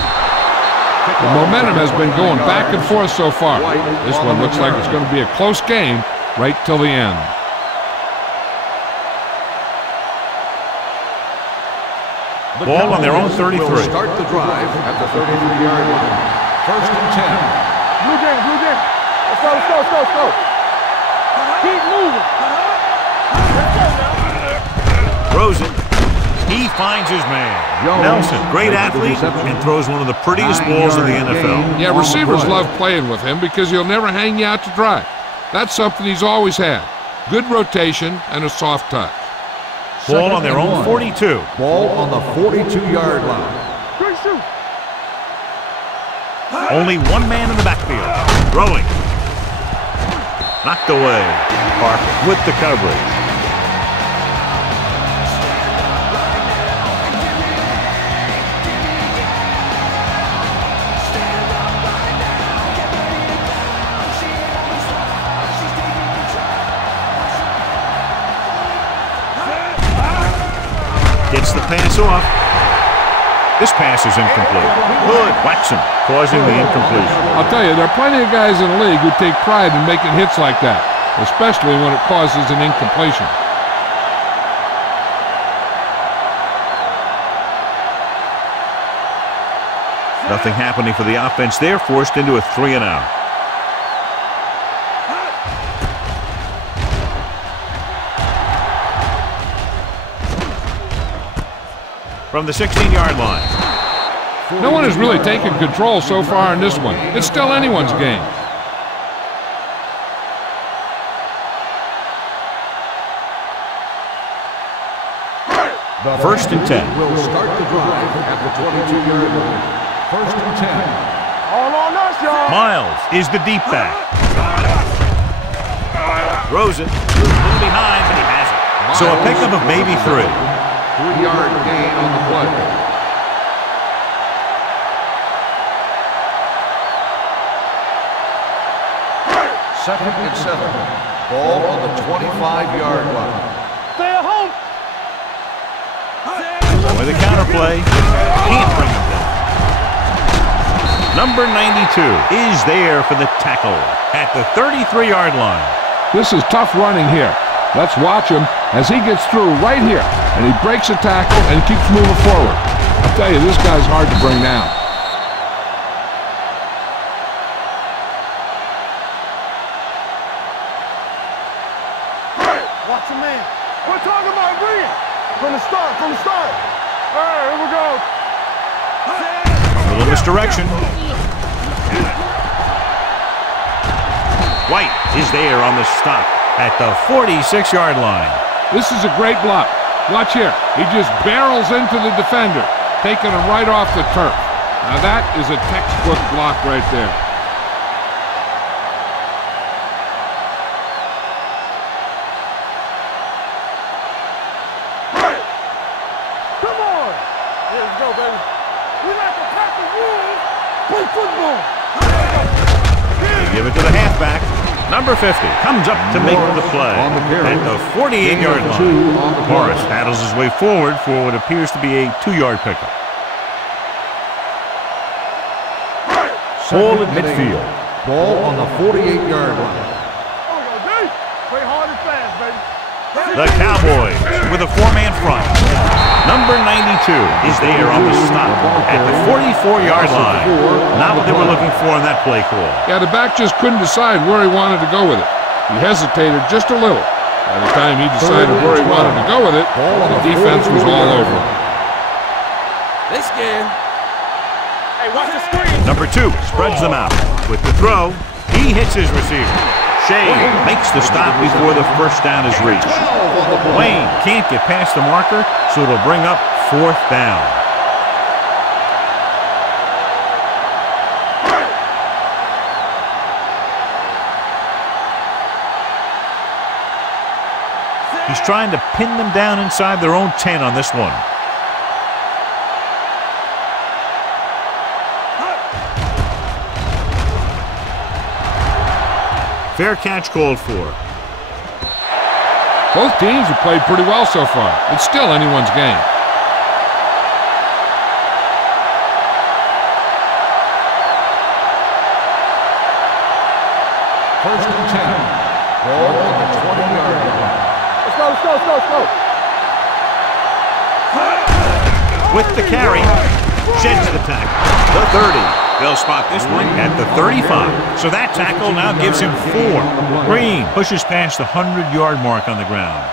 The momentum has been going back and forth so far. This one looks like it's going to be a close game right till the end. Ball on their own 33. Will start the drive at the 33-yard line. First and 10. Blue game, blue game. Let's go, let's go, let's go, let's go. Keep moving. Throws it. He finds his man. Nelson, great athlete, and throws one of the prettiest balls in the NFL. Yeah, receivers love playing with him because he'll never hang you out to dry. That's something he's always had. Good rotation and a soft touch. Ball on their own 42. Ball on the 42-yard line. Great shoot. Only one man in the backfield. Throwing. Knocked away. Parker with the coverage. Gets the pass off. This pass is incomplete. Good. Whacks him, causing the incompletion. I'll tell you, there are plenty of guys in the league who take pride in making hits like that, especially when it causes an incompletion. Nothing happening for the offense. They're forced into a 3-and-out. From the 16-yard line. No one has really taken control so far in this one. It's still anyone's game. First and 10. Will start the drive at the 22-yard line. First and 10. All on us, y'all. Miles is the deep back. Throws it. A little behind, but he has it. So a pickup of maybe 3. 3-yard gain on the play. Second and 7. Ball on the 25-yard line. Stay at home. With a counterplay. Can't bring it down. Number 92 is there for the tackle at the 33-yard line. This is tough running here. Let's watch him as he gets through right here, and he breaks a tackle and keeps moving forward. I'll tell you, this guy's hard to bring down. Watch him, man. We're talking about bringing. From the start, from the start. All right, here we go. A little misdirection. White is there on the stop at the 46-yard line. This is a great block. Watch here. He just barrels into the defender, taking him right off the turf. Now that is a textbook block right there. Come on. Here we go, baby. We like to pack the rules. Play football. They give it to the halfback. Number 50 comes up to make the play at the 48-yard line. Morris paddles his way forward for what appears to be a 2-yard pickup. Ball at midfield. Ball on the 48-yard line. Play hard and fast, baby. The Cowboys with a 4-man front. Number 92 is there on the stop at the 44-yard line. Not what they were looking for in that play call. Yeah, the back just couldn't decide where he wanted to go with it. He hesitated just a little. By the time he decided where he wanted to go with it, the defense was all over him. They scared. Hey, watch the screen. Number 2 spreads them out. With the throw, he hits his receiver. Shea makes the stop before the first down is reached. Wayne can't get past the marker, so it'll bring up 4th down. He's trying to pin them down inside their own 10 on this one. Fair catch called for. Both teams have played pretty well so far. It's still anyone's game. Ball on the 20-yard line. Let's go, let's go, let's go, let's go. With the carry, sheds the tackle. The 30. They'll spot this one at the 35. So that tackle now gives him 4. Green pushes past the 100-yard mark on the ground.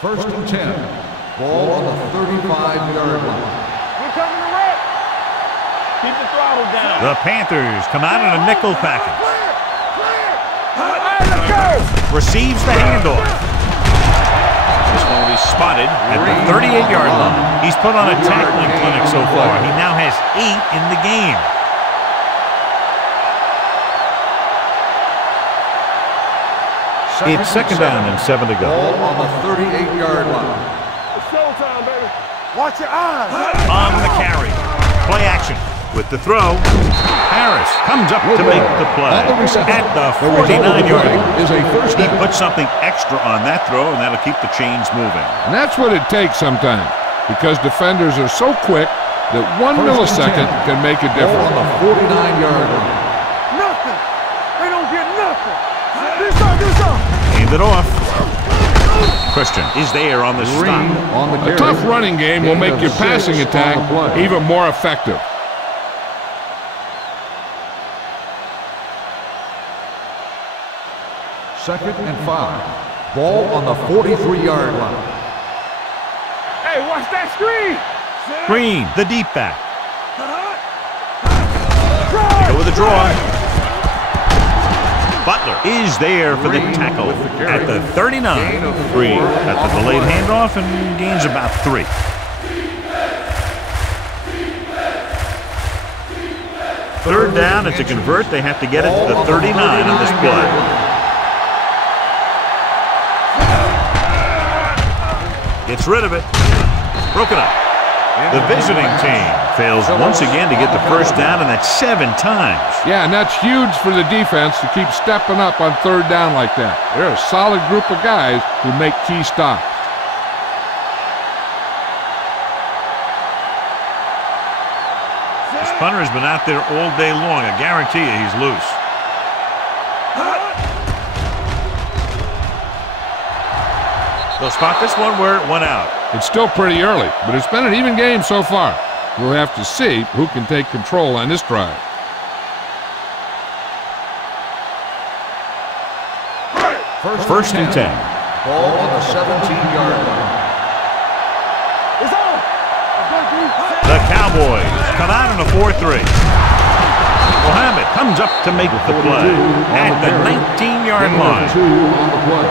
First and 10. Ball on the 35-yard line. We're coming to red. Keep the throttle down. The Panthers come out in a nickel package. Hey, let's go. Receives the handoff. This one will be spotted at the 38-yard line. He's put on a tackling clinic so far. He now has 8 in the game. It's second down and 7 to go. Ball on the 38-yard line. It's showtime, baby. Watch your eyes. On the carry. Play action. With the throw, Harris comes up to make the play. At the 49-yard line. Is a first He down. puts something extra on that throw, and that'll keep the chains moving. And that's what it takes sometimes, because defenders are so quick that 1 millisecond can make a Ball difference. on the 49-yard line. Nothing. They don't get nothing. Do something, do something. Hand it off. Christian is there on the Green stop. on the A carry. tough running game will Gain make of your 6 passing on attack the play. even more effective. Second and 5. Ball on the 43-yard line. Hey, watch that screen. Green, the deep back. They go with a draw. Butler is there for the tackle at the 39. Green at the delayed handoff and gains about 3. Third down, and to convert, they have to get it to the 39 on this play. Gets rid of it. Broken up. The visiting team fails once again to get the first down, and that's 7 times. Yeah, and that's huge for the defense to keep stepping up on third down like that. They're a solid group of guys who make key stops. This punter has been out there all day long. I guarantee you he's loose. They'll spot this one where it went out. It's still pretty early, but it's been an even game so far. We'll have to see who can take control on this drive. First and 10. Ball on the 17-yard line. It's on. The Cowboys come out in a 4-3. Mohammed comes up to make the play at the 19-yard Gain of line. 2 on the play.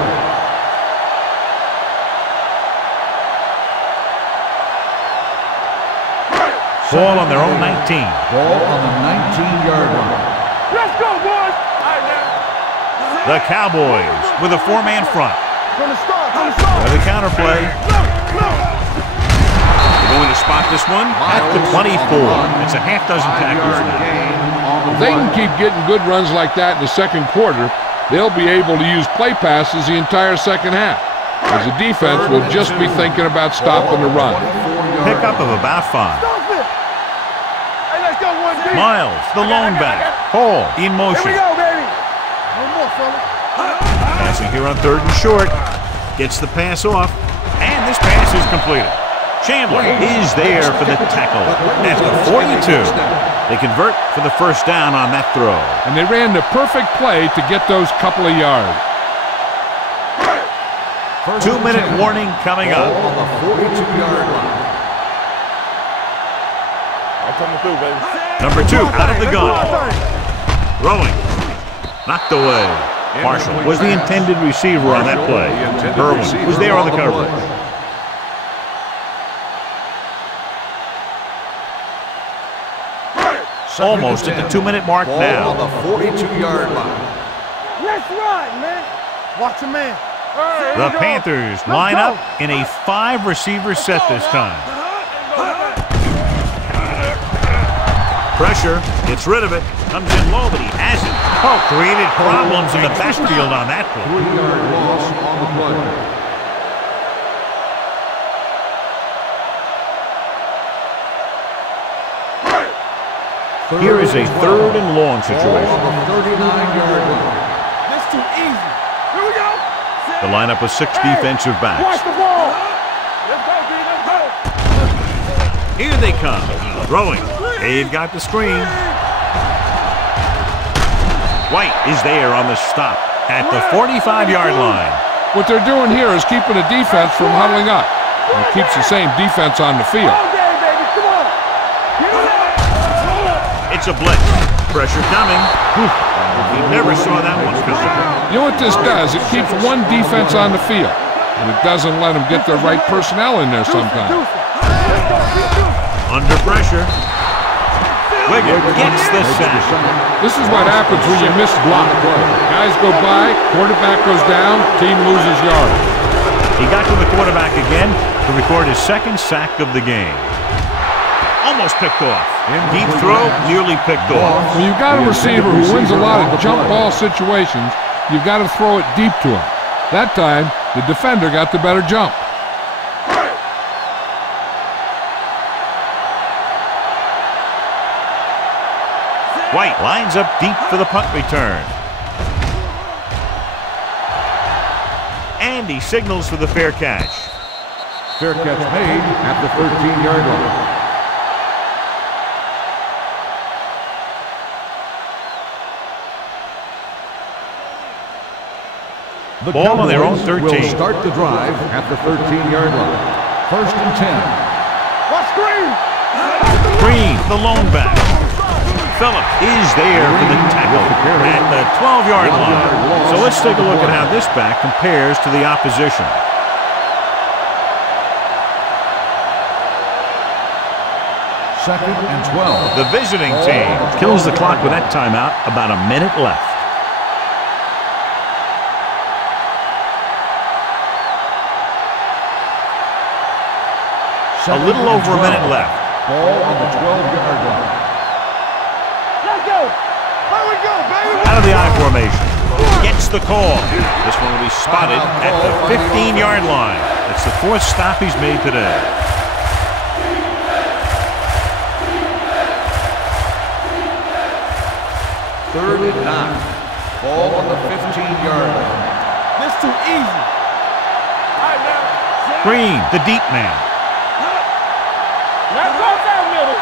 Ball on their own 19. Ball on the 19-yard line. Let's go, boys. All right, now. The Cowboys with a 4-man front. From the start, from the start. With a counterplay. Look. They're going to spot this one at the 24. It's a half dozen tackles Five-yard now. gain on the If they can play. keep getting good runs like that in the second quarter, they'll be able to use play passes the entire second half, as the defense will just be thinking about stopping the run. 24-yard Pickup of about 5. Stop it. Hey, let's go, one deep. Miles, the lone back. Hall in Here motion. we go, baby. One more, fella. Passing here on 3rd and short. Gets the pass off. And this pass is completed. Chandler is there for the tackle at the 42. They convert for the first down on that throw. And they ran the perfect play to get those couple of yards. 2-minute warning coming Ball up. on the 42-yard line. I'm coming through, baby. Number 2 out of the gun. Throwing. Knocked away. Marshall was the intended receiver on that play. Irwin was there on the coverage. Almost at the 2-minute mark Ball now. on the 42-yard line. Let's ride, man. Watch your man. The Panthers line up in a 5-receiver set this time. Pressure, gets rid of it, comes in low, but he hasn't. Oh, created problems in the backfield on that play. 3-yard loss on the play. Here is a 3rd and long situation. 39-yard line. This too easy. Here we go. The lineup with 6 defensive backs. Watch the ball. Let's go, B. Let's go. Here they come. Throwing. They've got the screen. White is there on the stop at the 45-yard line. What they're doing here is keeping the defense from huddling up. And it keeps the same defense on the field. All day, baby. Come on. Get it up. It's a blitz. Pressure coming. He never saw that one coming. You know what this does? It keeps one defense on the field. And it doesn't let them get the right personnel in there sometimes. Under pressure. Wiggins gets the sack. This is what happens when you miss block. Guys go by, quarterback goes down, team loses yards. He got to the quarterback again to record his 2nd sack of the game. Almost picked off. Deep throw, nearly picked off. When you've got a receiver who wins a lot of jump ball situations, you've got to throw it deep to him. That time, the defender got the better jump. White lines up deep for the punt return. And he signals for the fair catch. Fair catch made at the 13-yard line. The Ball on their own 13. Will start the drive at the 13-yard line. 1st and 10. Watch screen. Green, the lone back. Phillip is there for the tackle at the 12-yard line. So let's take a look at how this back compares to the opposition. Second and 12. The visiting team kills the clock with that timeout. About a minute left. A little over a minute left. Ball on the 12-yard line. Let's go. Here we go, baby. Out of the I formation. Gets the call. This one will be spotted at the 15-yard line. That's the 4th stop he's made today. Third and 9. Ball on the 15-yard line. This too easy. All right, now. Green, the deep man. Let's go down middle.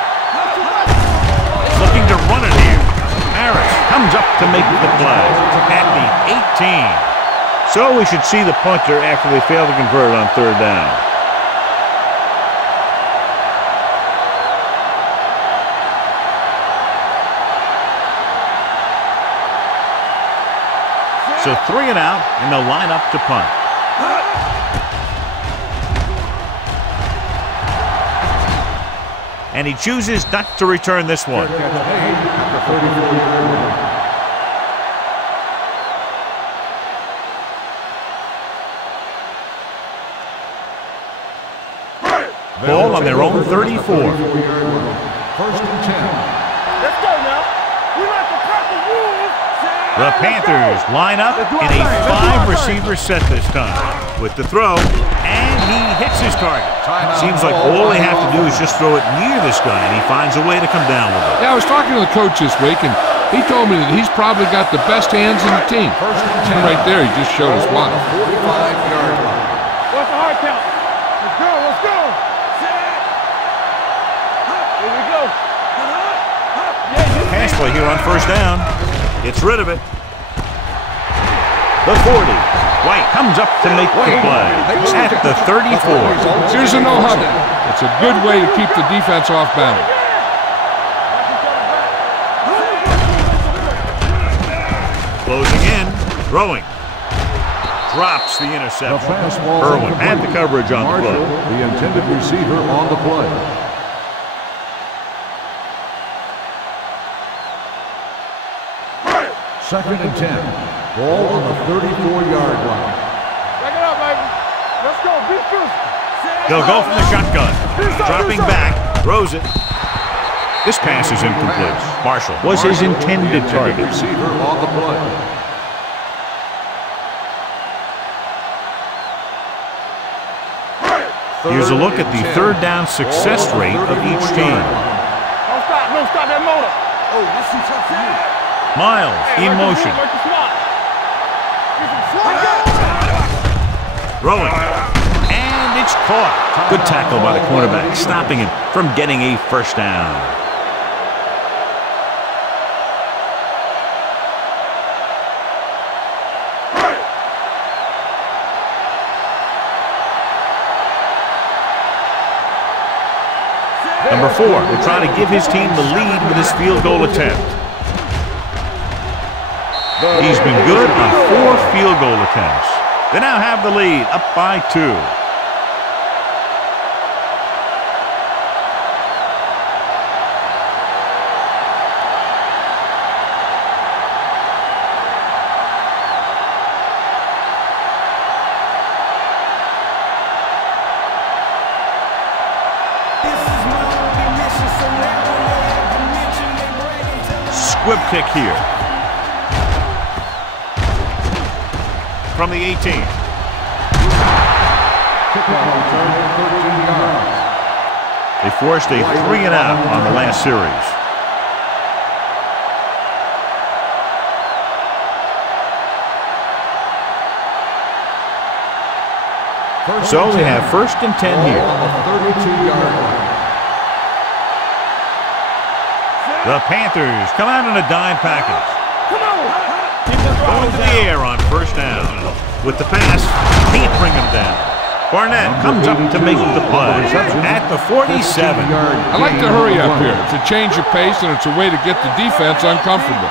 Looking to run it here. Harris comes up to make the play at the 18. So we should see the punter after they fail to convert on 3rd down. So 3 and out, and they'll line up to punt. And he chooses not to return this one. Catch made at the 34-yard line. Ball on their own 34. 1st and 10. Let's go now. We like to cut the rules. The Panthers line up in a 5-receiver set this time. With the throw, and he hits his target. Seems like all they have to do is just throw it near this guy, and he finds a way to come down with it. Yeah, I was talking to the coach this week, and he told me that he's probably got the best hands in the team. And right there, he just showed us why. 45-yard line. What's the hard count? Let's go. Let's go. Here we go. Pass play here on 1st down. Gets rid of it. The 40. White comes up to make the play at the 34. Here's a no-huddle. It's a good way to keep the defense off balance. Closing in, throwing. Drops the interception. Irwin had the coverage on the play. The intended receiver on the play. Second and 10. Ball on the 34-yard line. Back it up, baby. Let's go. Be true. They'll go from the shotgun. Dropping back, throws it. This pass is incomplete. Marshall was his intended target. Receiver on the play. Here's a look at the 3rd down success rate of each team. Don't stop. Don't stop that motor. Oh, this is tough for you. Miles in motion. Throwing. And it's caught. Good tackle by the cornerback, stopping him from getting a first down. Number 4 will try to give his team the lead with his field goal attempt. He's been good on 4 field goal attempts. They now have the lead, up by 2. Squib kick here. From the 18. They forced a 3-and-out on the last series. So we have 1st and 10 here. The Panthers come out in a dime package. Going to the air on 1st down. With the pass, can't bring him down. Barnett comes up to make the play at the 47. I like to hurry up here. It's a change of pace, and it's a way to get the defense uncomfortable.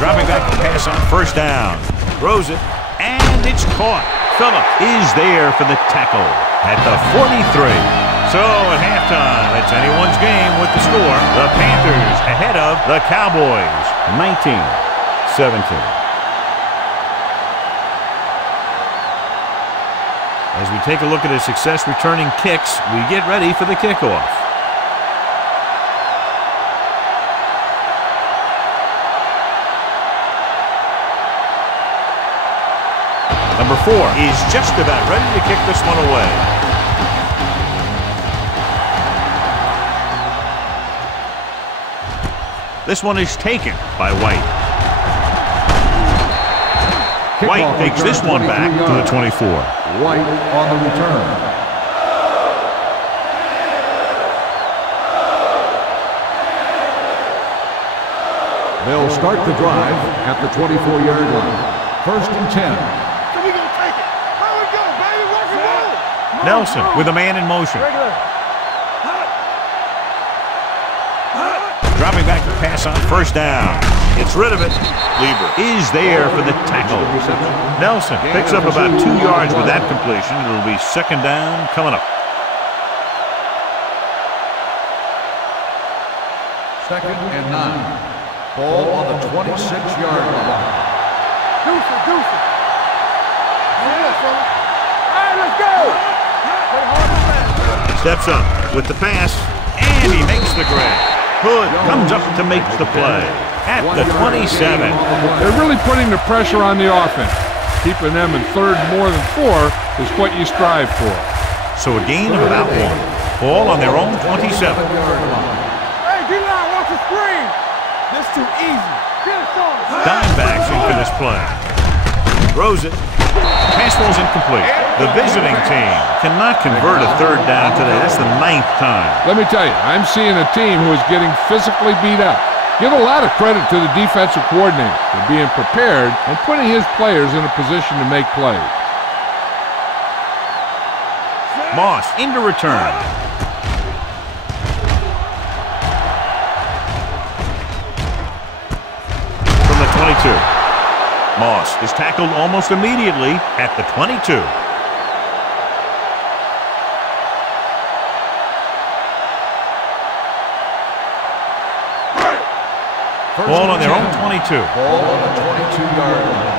Dropping back the pass on 1st down. Throws it, and it's caught. Phillip is there for the tackle at the 43. So at halftime, it's anyone's game with the score. The Panthers ahead of the Cowboys, 19-17. As we take a look at his success returning kicks, we get ready for the kickoff. Number 4 is just about ready to kick this one away. This one is taken by White. White takes this one back to the 24. White on the return. They'll start the drive at the 24-yard line. 1st and 10. So we gonna take it. How we go, baby? Rock and roll. Nelson with a man in motion. Dropping back the pass on 1st down. Gets rid of it. Lieber is there for the tackle. Nelson picks up about 2 yards with that completion. It'll be 2nd down coming up. 2nd and 9. Ball on the 26-yard line. Deuce it. All right, let's go. Steps up with the pass, and he makes the grab. Hood comes up to make the play at the 27. They're really putting the pressure on the offense. Keeping them in 3rd more than 4 is what you strive for. So a gain of about 1. Ball on their own 27. Hey, D-line wants a screen. This too easy. Get it on. Dimebacks in for this play. Throws it. Pass falls incomplete. The visiting team cannot convert a 3rd down today. That's the 9th time. Let me tell you, I'm seeing a team who is getting physically beat up. Give a lot of credit to the defensive coordinator for being prepared and putting his players in a position to make plays. Moss into return. From the 22. Moss is tackled almost immediately at the 22. Ball on their own 22. Ball on the 22-yard line.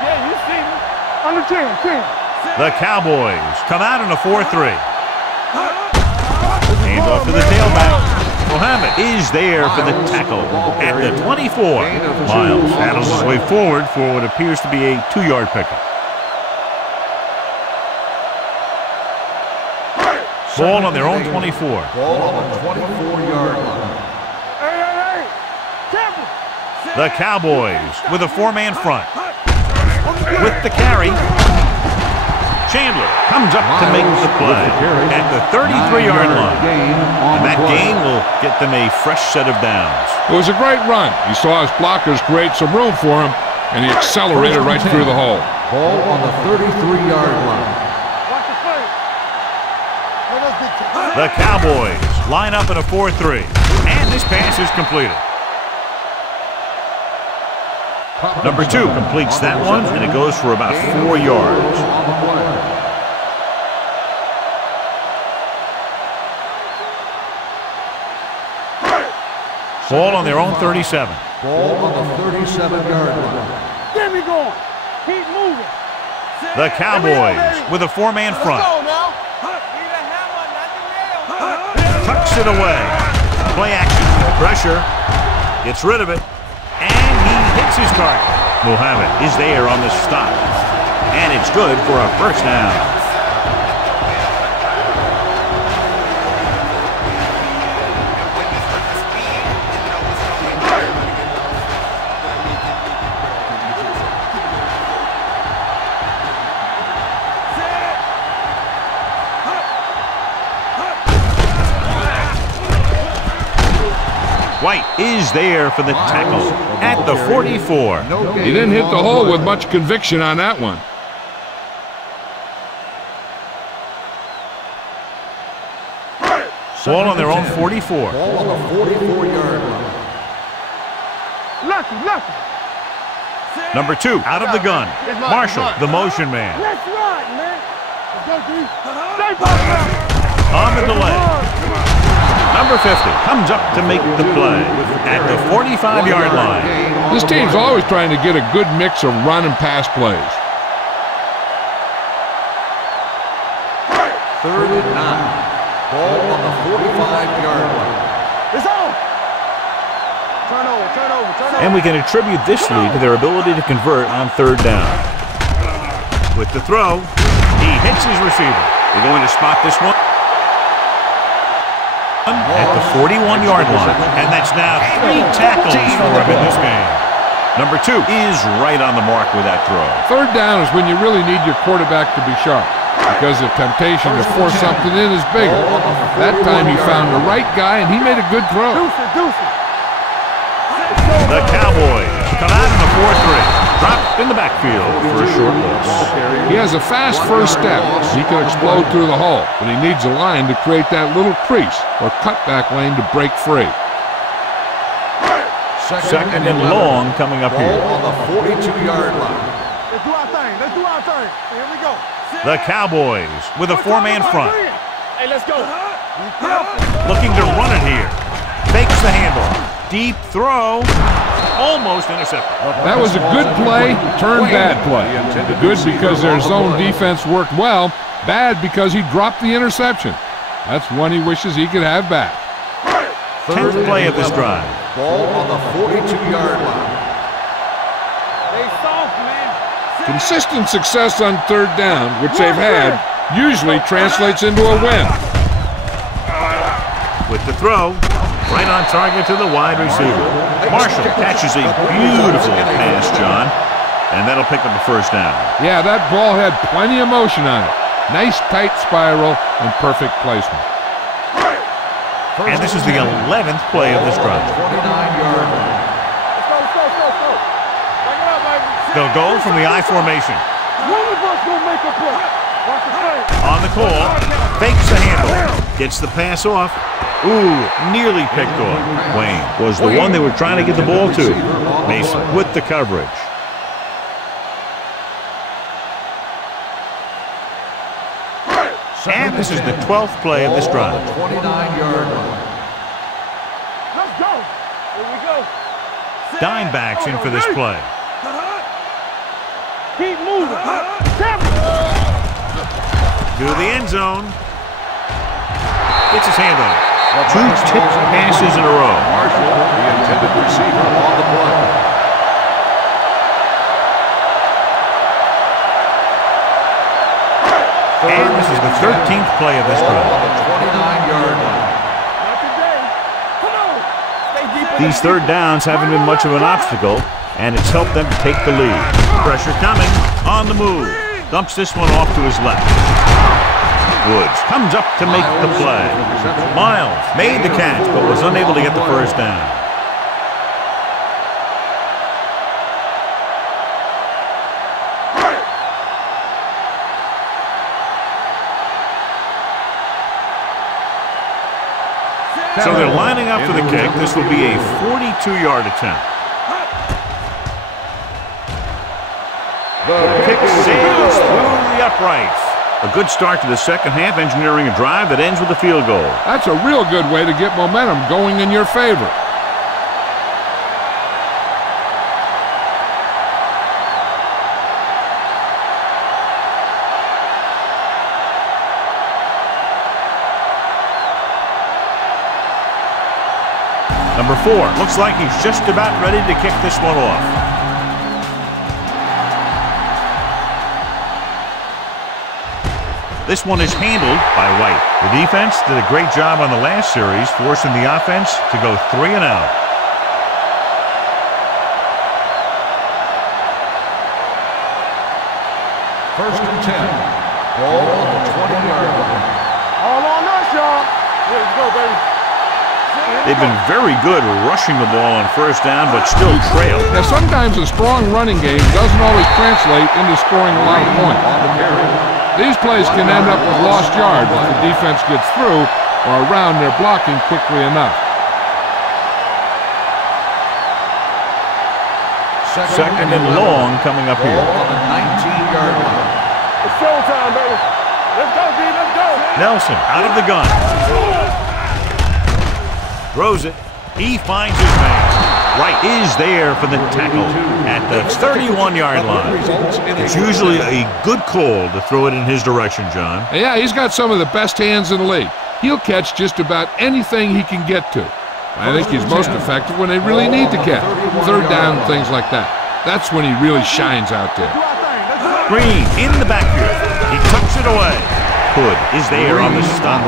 Yeah, you see me. Under 10. The Cowboys come out in a 4-3. Hands off to the tailback. Mohammed is there for the tackle at the 24. Miles battles his way forward for what appears to be a 2-yard pickup. Ball on their own 24. Ball on the 24-yard line. Hey, The Cowboys with a four-man front. With the carry, Chandler comes up to make the play at the 33-yard line. And that gain will get them a fresh set of downs. It was a great run. He saw his blockers create some room for him, and he accelerated right through the hole. Ball on the 33-yard line. The Cowboys line up in a 4-3. And this pass is completed. Number 2 completes that one, and it goes for about 4 yards. Ball on their own 37. Ball on the 37-yard line. Get me going. Keep moving. The Cowboys with a four-man front. Tucks it away. Play action. Pressure. Gets rid of it. And he hits his target. Muhammad is there on the stop. And it's good for a first down. White is there for the tackle at the 44. He didn't hit the hole with much conviction on that one. Ball on their own 44. Ball on the 44-yard line. Lucky. Number 2 out of the gun. Marshall, the motion man. Let's run, man. Let's go, D. Stay positive. On the delay. Number 50 comes up to make the play at the 45-yard line. This team's always trying to get a good mix of run and pass plays. 3rd and 9. Ball on the 45-yard line. It's on. Turn over. And we can attribute this lead to their ability to convert on 3rd down. With the throw, he hits his receiver. They're going to spot this one at the 41-yard line. And that's now 3 tackles for him in this game. Number 2 is right on the mark with that throw. 3rd down is when you really need your quarterback to be sharp, because the temptation to force something in is bigger. That time he found the right guy, and he made a good throw. The Cowboys come out in the 4-3. Dropped in the backfield for a short loss. He has a fast first step. He can explode through the hole, but he needs a line to create that little crease or cutback lane to break free. Second and long coming up here. Ball on the 42-yard line. Let's do our thing. Here we go. The Cowboys with a four-man front. Hey, let's go. Looking to run it here. Fakes the handle. Deep throw. Almost intercepted. That was a good play, turned bad play. Good because their zone defense worked well. Bad because he dropped the interception. That's one he wishes he could have back. 10th play of this drive. Ball on the 42-yard line. They soft, man. Consistent success on 3rd down, which they've had, usually translates into a win. With the throw, right on target to the wide receiver. Marshall catches a beautiful pass, John, and that'll pick up a first down. Yeah, that ball had plenty of motion on it. Nice tight spiral and perfect placement. And this is the 11th play of this drive. 29-yard line. Let's go. Bring it up, baby. They'll go from the I formation. One of us gonna make a play. Watch the play. On the call, fakes the handle, gets the pass off. Ooh, nearly picked off. Wayne was the one they were trying to get the ball to. Mason with the coverage. And this is the 12th play of this drive. 29-yard line. Let's go. Here we go. Dime backs in for this play. Keep moving. To the end zone. Gets his hand on it. 2 tipped passes in a row. Marshall, the intended receiver, on the play. And this is the 13th play of this drive. On the 29-yard line. Not today. Come on. Stay deep in These third downs haven't been much of an obstacle, and it's helped them to take the lead. Pressure coming, on the move. Dumps this one off to his left. Woods comes up to make the play. Miles made the catch, but was unable to get the first down. So they're lining up for the kick. This will be a 42-yard attempt. The kick sails through the uprights. A good start to the second half, engineering a drive that ends with a field goal. That's a real good way to get momentum going in your favor. Number 4, looks like he's just about ready to kick this one off. This one is handled by White. The defense did a great job on the last series, forcing the offense to go 3 and out. First and 10. Ball on the 20-yard line. All on us, y'all. Let's go, baby. They've been very good rushing the ball on first down, but still trail. Now, sometimes a strong running game doesn't always translate into scoring a lot of points. These plays can end up with lost yards if the defense gets through or around their blocking quickly enough. Second and long coming up here. Ball on the 19-yard line. It's showtime, baby. Let's go, D. Let's go. Nelson out of the gun. Throws it. He finds his man. Wright is there for the tackle at the 31-yard line. It's usually a good call to throw it in his direction, John. Yeah, he's got some of the best hands in the league. He'll catch just about anything he can get to. I think he's most effective when they really need to catch. Third down, things like that. That's when he really shines out there. Green in the backfield. He tucks it away. Hood is there on the stop.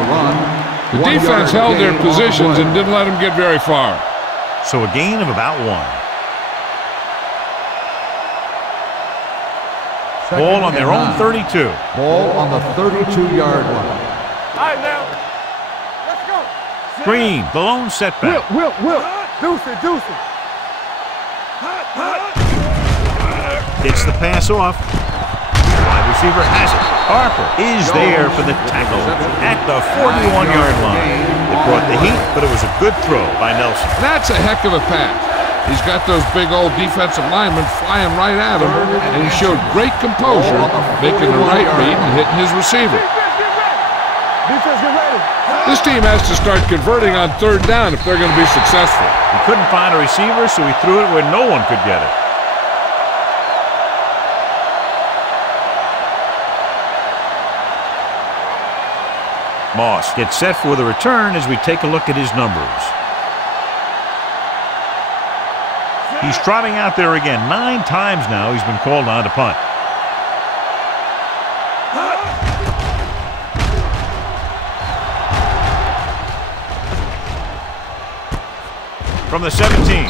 The defense held their positions and didn't let him get very far. So a gain of about 1. Ball on their own 32. Ball on the 32-yard line. All right, now. Let's go. Green, the lone setback. Will. Deuce it. Gets the pass off. Wide receiver has it. Harper is there for the tackle at the 41-yard line. It brought the heat, but it was a good throw by Nelson. That's a heck of a pass. He's got those big old defensive linemen flying right at him, and he showed great composure, making the right read and hitting his receiver. Defense, get ready. This team has to start converting on third down if they're going to be successful. He couldn't find a receiver, so he threw it where no one could get it. Moss gets set for the return as we take a look at his numbers. He's trotting out there again. 9 times now he's been called on to punt. From the 17.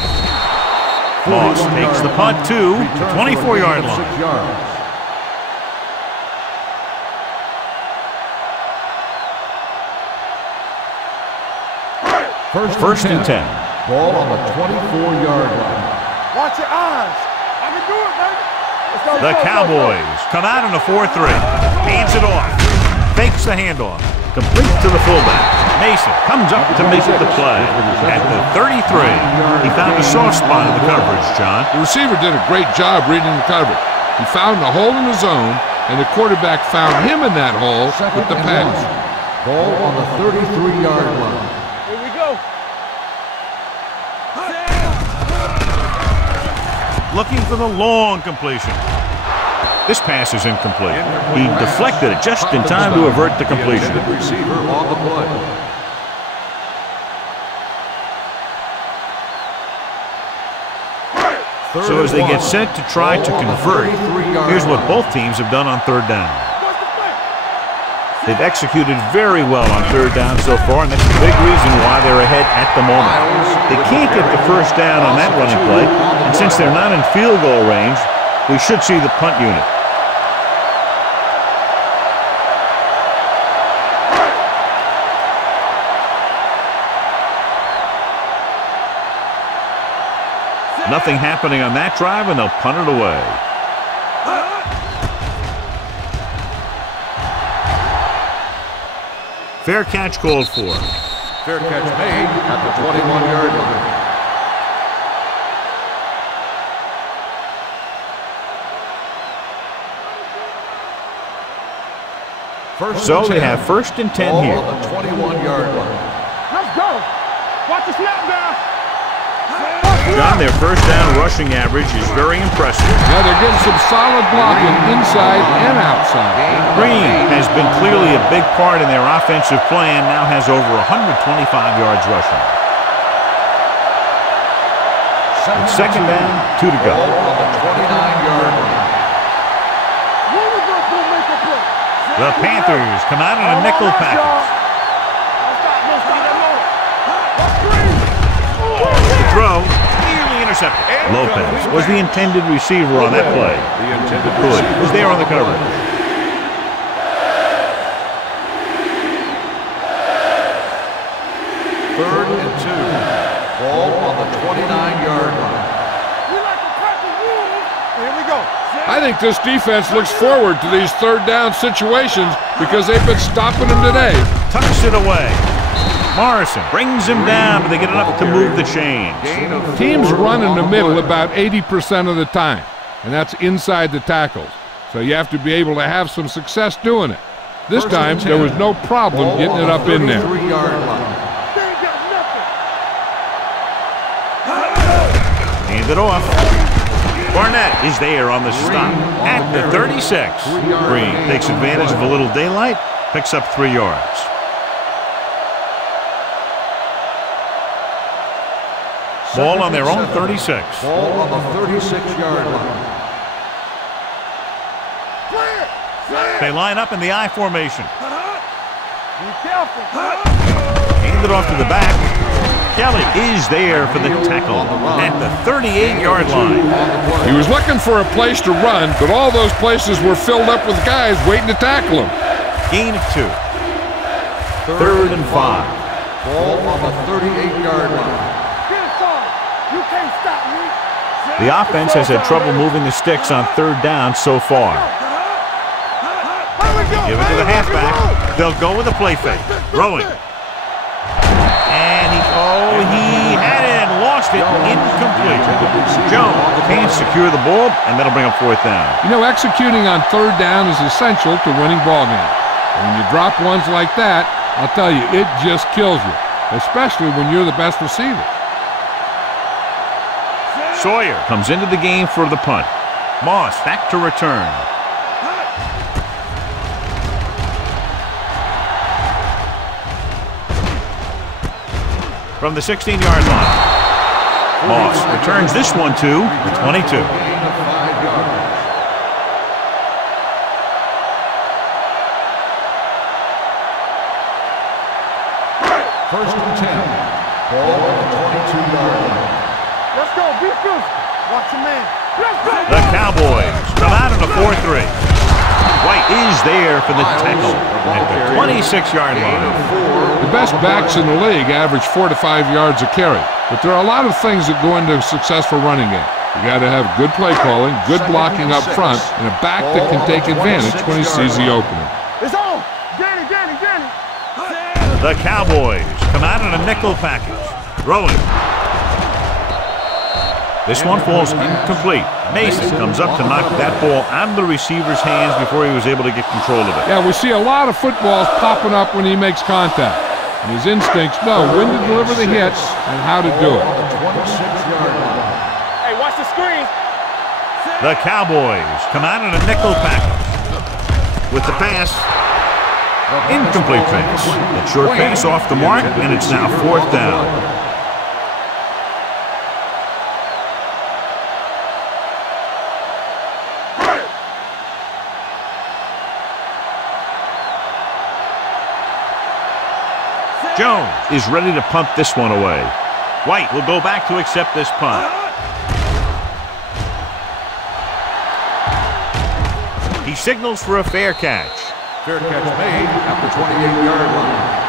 Moss takes the punt to the 24-yard line. First and 10. Ball on the 24-yard line. Watch your eyes. I can do it, baby. Let's go, The Cowboys come out in a 4-3. Hands it off. Fakes the handoff. Complete to the fullback. Mason comes up to make the play. At the 33, he found a soft spot in the coverage, John. The receiver did a great job reading the coverage. He found a hole in the zone, and the quarterback found him in that hole with the pass. Ball on the 33-yard line. Here we go. Looking for the long completion. This pass is incomplete. He deflected it just in time to avert the completion. The receiver on the play. So as they get set to try to convert, here's what both teams have done on third down. They've executed very well on third down so far, and that's a big reason why they're ahead at the moment. They can't get the first down on that running play, and since they're not in field goal range, we should see the punt unit. Nothing happening on that drive, and they'll punt it away. Fair catch called for. Fair catch made at the 21-yard line. So they have 1st and 10 here. At the 21-yard line. Let's go. Watch the snap down. John, their first down rushing average is very impressive. Yeah, they're getting some solid blocking inside and outside. Green has been clearly a big part in their offensive plan, now has over 125 yards rushing. It's 2nd down, 2 to go. On the 29-yard line. The Panthers come out in a nickel package. The throw, nearly intercepted. Lopez was the intended receiver on that play. Hood was there on the coverage. Third and 2. Ball on the 29-yard line. Here we go. I think this defense looks forward to these third down situations because they've been stopping them today. Tucks it away. Morrison brings him down, but they get enough to move the chains. Teams run in the middle about 80% of the time, and that's inside the tackles. So you have to be able to have some success doing it. This time, there was no problem getting it up in there. Hand it off. Barnett is there on the stop at the 36. Green takes advantage of a little daylight, picks up 3 yards. Ball on their own 36. Ball on the 36-yard line. They line up in the I formation. Be careful. Hand it off to the back. Kelly is there for the tackle at the 38-yard line. He was looking for a place to run, but all those places were filled up with guys waiting to tackle him. Gain of 2. 3rd and 5. Ball on the 38-yard line. You can't stop me. The offense has had trouble moving the sticks on third down so far. Give it to the halfback. They'll go with a play fake. Throwing. And he had it and lost it. Incomplete. Jones can't secure the ball, and that'll bring up 4th down. You know, executing on third down is essential to winning ball games. When you drop ones like that, I'll tell you, it just kills you, especially when you're the best receiver. Sawyer comes into the game for the punt. Moss back to return. From the 16-yard line. Moss returns this one to the 22. First and 10. Ball on the 22-yard line. Let's go. Be physical. Watch your man. Let's go. The Cowboys come out in a 4-3. White is there for the tackle at the 26-yard line. The best backs in the league average 4 to 5 yards a carry, but there are a lot of things that go into a successful running game. You got to have good play calling, good blocking up front, and a back that can take advantage when he sees the opening. It's on. Danny. The Cowboys come out in a nickel package. Throwing. This one falls incomplete. Mason comes up to knock that ball out of the receiver's hands before he was able to get control of it. Yeah, we see a lot of footballs popping up when he makes contact. And his instincts know when to deliver the hit and how to do it. Hey, watch the screen. The Cowboys come out in a nickel package. With the pass. Incomplete pass. That short pass off the mark, and it's now 4th down. Jones is ready to punt this one away. White will go back to accept this punt. He signals for a fair catch. Fair catch made at the 28-yard line.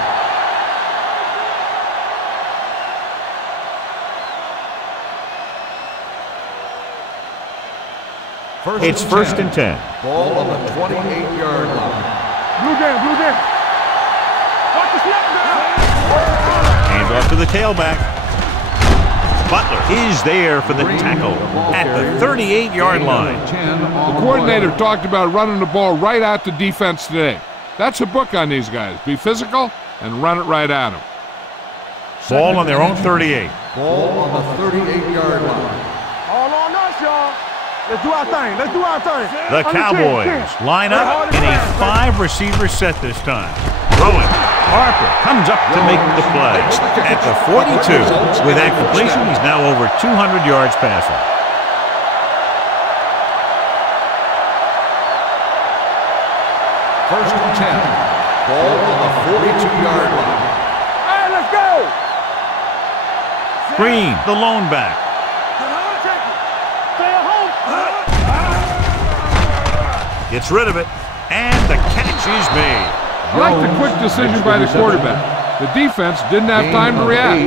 It's first and 10. Ball on the 28-yard line. Blue game, blue game. Watch the snap now. Hands off to the tailback. Butler is there for the tackle at the 38-yard line. The coordinator talked about running the ball right at the defense today. That's a book on these guys. Be physical and run it right at them. Ball on their own 38. Ball on the 38-yard line. All on us, y'all. Let's do our thing. Let's do our thing. The Cowboys line up in a 5-receiver set this time. Throwing. Harper comes up to make the play at the 42. With that completion, he's now over 200 yards passing. First and 10. Ball on the 42-yard line. Hey, let's go. Green, the lone back. Stay at home. Gets rid of it, and the catch is made. I like the quick decision by the quarterback. The defense didn't have time to react.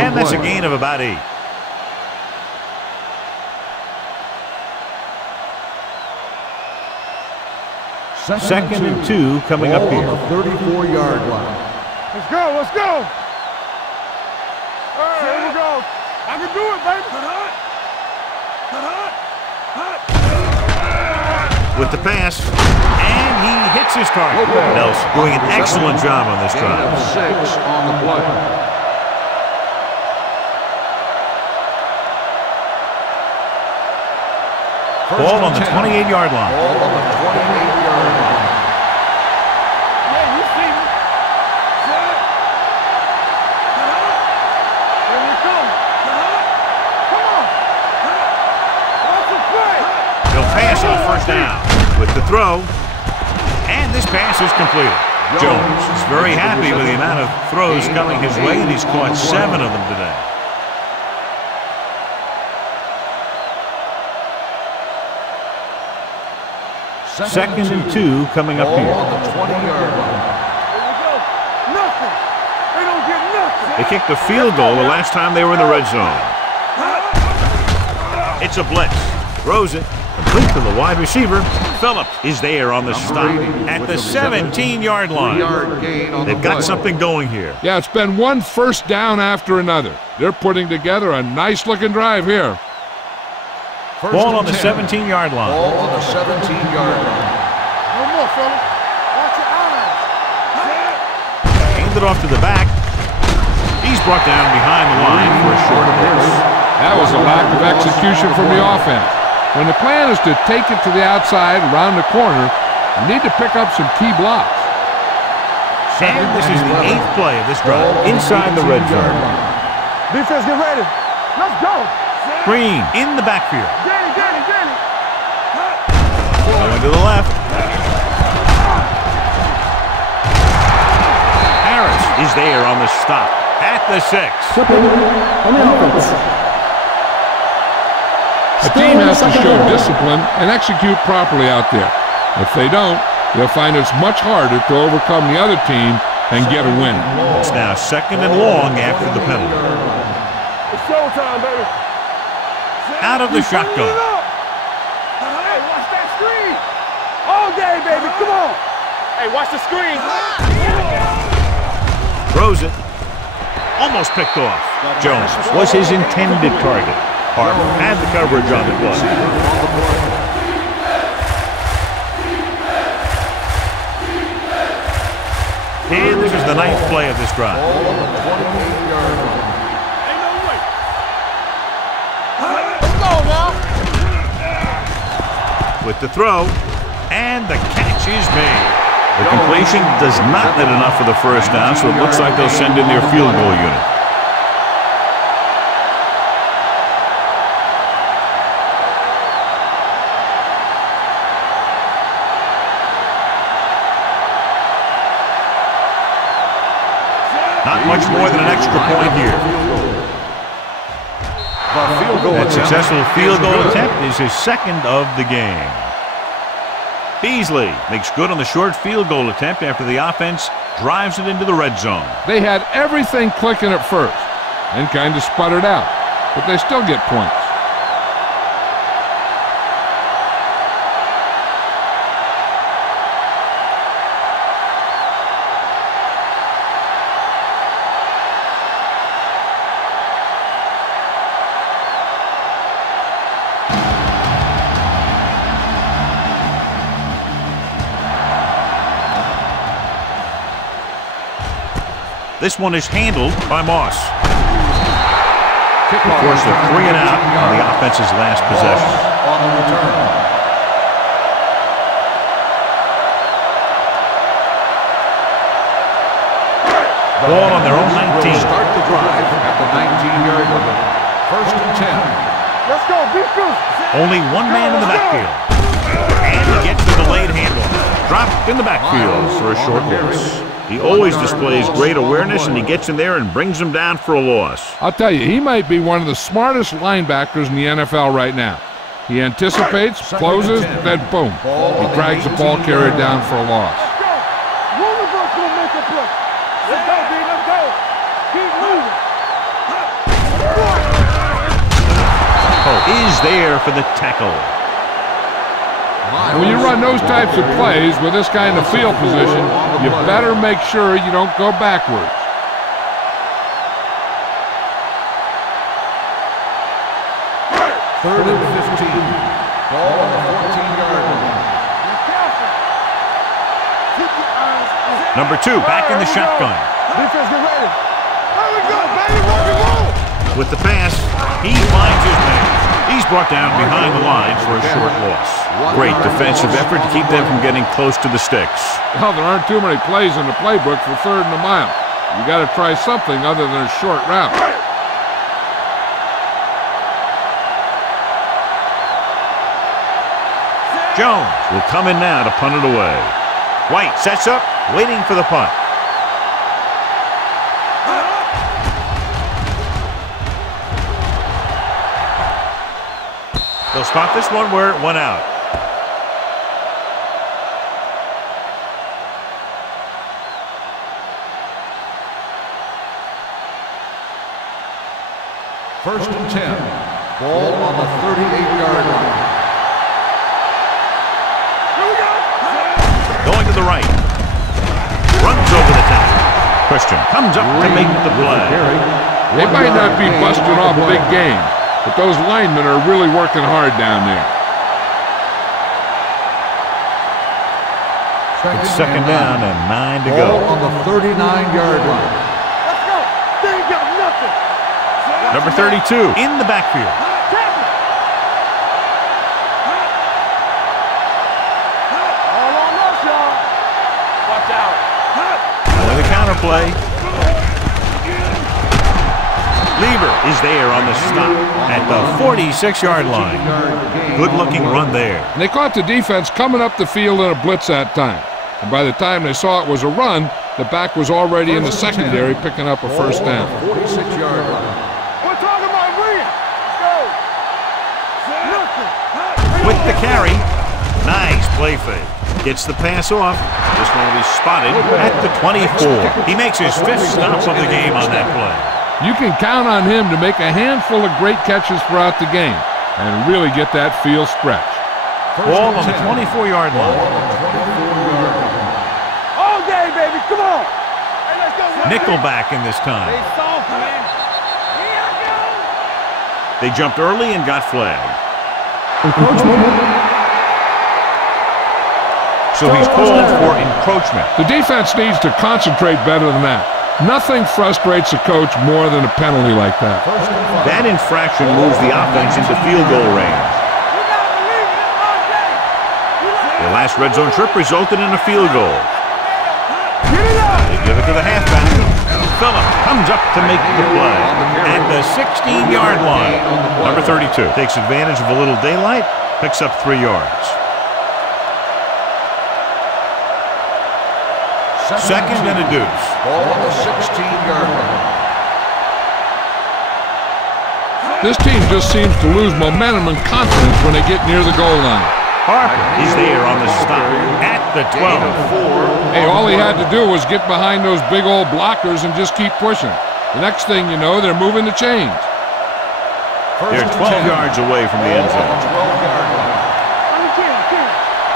And that's a gain of about 8. Second and 2 coming up here. On the 34-yard line. Let's go. Let's go. All right, here we go. I can do it, baby. With the pass, and he hits his target. Nelson doing an excellent job on this drive. 6 on the play. Ball on the 28-yard line. Ball on the 28-yard line. Yeah, you see me. Here we come. Come on. What's the play? He'll pass on first down with the throw, and this pass is completed. Jones is very happy with the amount of throws coming his way, and he's caught 7 of them today. Second and 2 coming up Ball here. on the 20-yard line. Here we go. Nothing. They don't get nothing. They kicked the field goal the last time they were in the red zone. It's a blitz. Throws it. Complete to the wide receiver. Phillips is there on the stop at the 17-yard line. They've got something going here. Yeah, it's been one first down after another. They're putting together a nice-looking drive here. Ball on the 17-yard line. Ball on the 17-yard line. No more, fellas. Watch your eyes. Handed off to the back. He's brought down behind the line for a short blitz. That was a lack of execution from the offense. When the plan is to take it to the outside, around the corner, you need to pick up some key blocks. And this is the 8th play of this drive inside the red zone. Defense, get ready. Let's go. Green in the backfield. Get it, get it, get it. Going to the left. Harris is there on the stop at the 6. A team has to show discipline and execute properly out there. If they don't, they'll find it's much harder to overcome the other team and get a win. It's now second and long after the penalty. It's showtime, baby. Out of the shotgun. Hey, watch that screen. All day, baby. Come on. Hey, watch the screen. Throws it. Almost picked off. Jones was his intended target. Harper had the coverage on the play. And this is the 9th play of this drive. Ball on the 28-yard line. Ain't no way. Let's go now. With the throw, and the catch is made. The completion does not net enough for the first down, so it looks like they'll send in their field goal unit. Not much more than an extra point here. That successful field goal attempt is his second of the game. Beasley makes good on the short field goal attempt after the offense drives it into the red zone. They had everything clicking at first and kind of sputtered out, but they still get points. This one is handled by Moss. Forced a 3 and out on the offense's last possession. On the return. Ball on their own 19. Start the drive at the 19-yard line. 1st and 10. Let's go, defense. Only one man in the backfield. And he gets the delayed handoff. Dropped in the backfield for a short loss. He always displays great awareness, and he gets in there and brings them down for a loss. I'll tell you, he might be one of the smartest linebackers in the NFL right now. He anticipates, closes, then boom, he drags the ball carrier down for a loss. Let's go. One of us will make a play. Let's go, D. Let's go. Keep moving. Is there for the tackle. When you run those types of plays with this kind of field position, you better make sure you don't go backwards. Third and 15. Ball on the 14-yard line. Number 2 back in the shotgun. Defense, get ready. There we go, baby. Rock and roll. With the pass, he finds his man. He's brought down behind the line for a short loss. Great defensive effort to keep them from getting close to the sticks. Well, there aren't too many plays in the playbook for 3rd and a mile. You got to try something other than a short route. Jones will come in now to punt it away. White sets up, waiting for the punt. They'll spot this one where it went out. First and 10. Ball on the 38-yard line. Going to the right. Runs over the top. Christian comes up to make the play. They might not be busting off big game, but those linemen are really working hard down there. It's 2nd down and 9 to Ball go. on the 39-yard line. Let's go. They ain't got nothing. Number 32 in the backfield. All on us, y'all. Watch out. With a counterplay. Lieber is there on the stop at the 46-yard line. Good-looking run there. And they caught the defense coming up the field in a blitz that time. And by the time they saw it was a run, the back was already in the secondary picking up a 1st down. 46-yard line. We're talking about win. Let's go. With the carry. Nice play fake. Gets the pass off. This one will be spotted at the 24. He makes his 5th stop of the game on that play. You can count on him to make a handful of great catches throughout the game and really get that field stretch. Ball on the 24-yard line. All day, baby. Come on. Hey, let's go. Nickelback in this time. Soft, man. Here I go. They jumped early and got flagged. So he's called for encroachment. The defense needs to concentrate better than that. Nothing frustrates a coach more than a penalty like that. That infraction moves the offense into field goal range. Their last red zone trip resulted in a field goal. They give it to the halfback. Phillip comes up to make the play at the 16-yard line. Number 32 takes advantage of a little daylight, picks up 3 yards. Second and a deuce. Ball on the 16-yard line. This team just seems to lose momentum and confidence when they get near the goal line. Harper is there on the stop at the 12. Hey, all he had to do was get behind those big old blockers and just keep pushing. The next thing you know, they're moving the chains. They're 12 yards away from the end zone.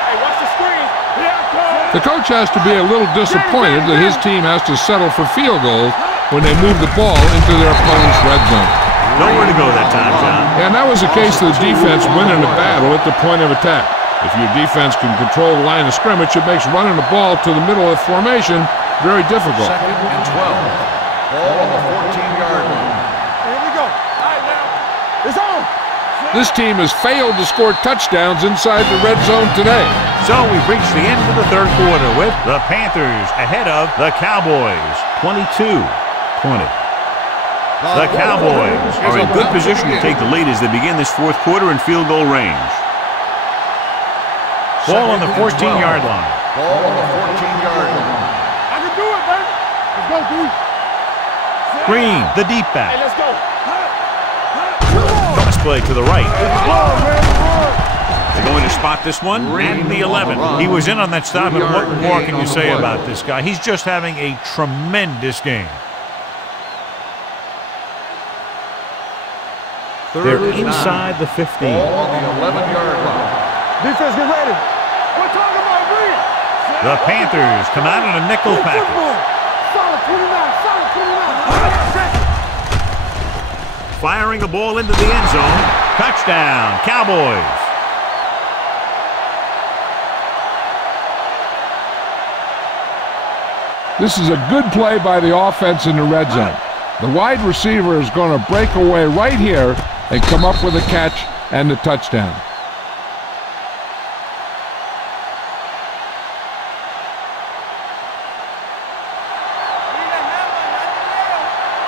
Hey, watch the screen. Here I come. The coach has to be a little disappointed that his team has to settle for field goals when they move the ball into their opponent's red zone. Nowhere to go that time, John. And that was the case of the defense winning the battle at the point of attack. If your defense can control the line of scrimmage, it makes running the ball to the middle of formation very difficult. Second and 12. Ball on the 14-yard line. Here we go. All right, now. It's on. This team has failed to score touchdowns inside the red zone today. So we've reached the end of the third quarter with the Panthers ahead of the Cowboys, 22-20. The Cowboys are in good position to take the lead as they begin this fourth quarter in field goal range. Ball on the 14-yard line. Ball on the 14-yard line. I can do it, man. Let's go, D. Green, the deep Hey, back. let's go. Cross play to the right. Run, man, run. They're going to spot this one at the 11. He was in on that stop, and what more can you say about this guy? He's just having a tremendous game. They're inside the 15. Ball on the 11-yard line. Defense, get ready. We're talking about Reed. The Panthers come out in a nickel package. Solid 29, solid 29. Firing a ball into the end zone. Touchdown, Cowboys. This is a good play by the offense in the red zone. The wide receiver is going to break away right here and come up with a catch and the touchdown.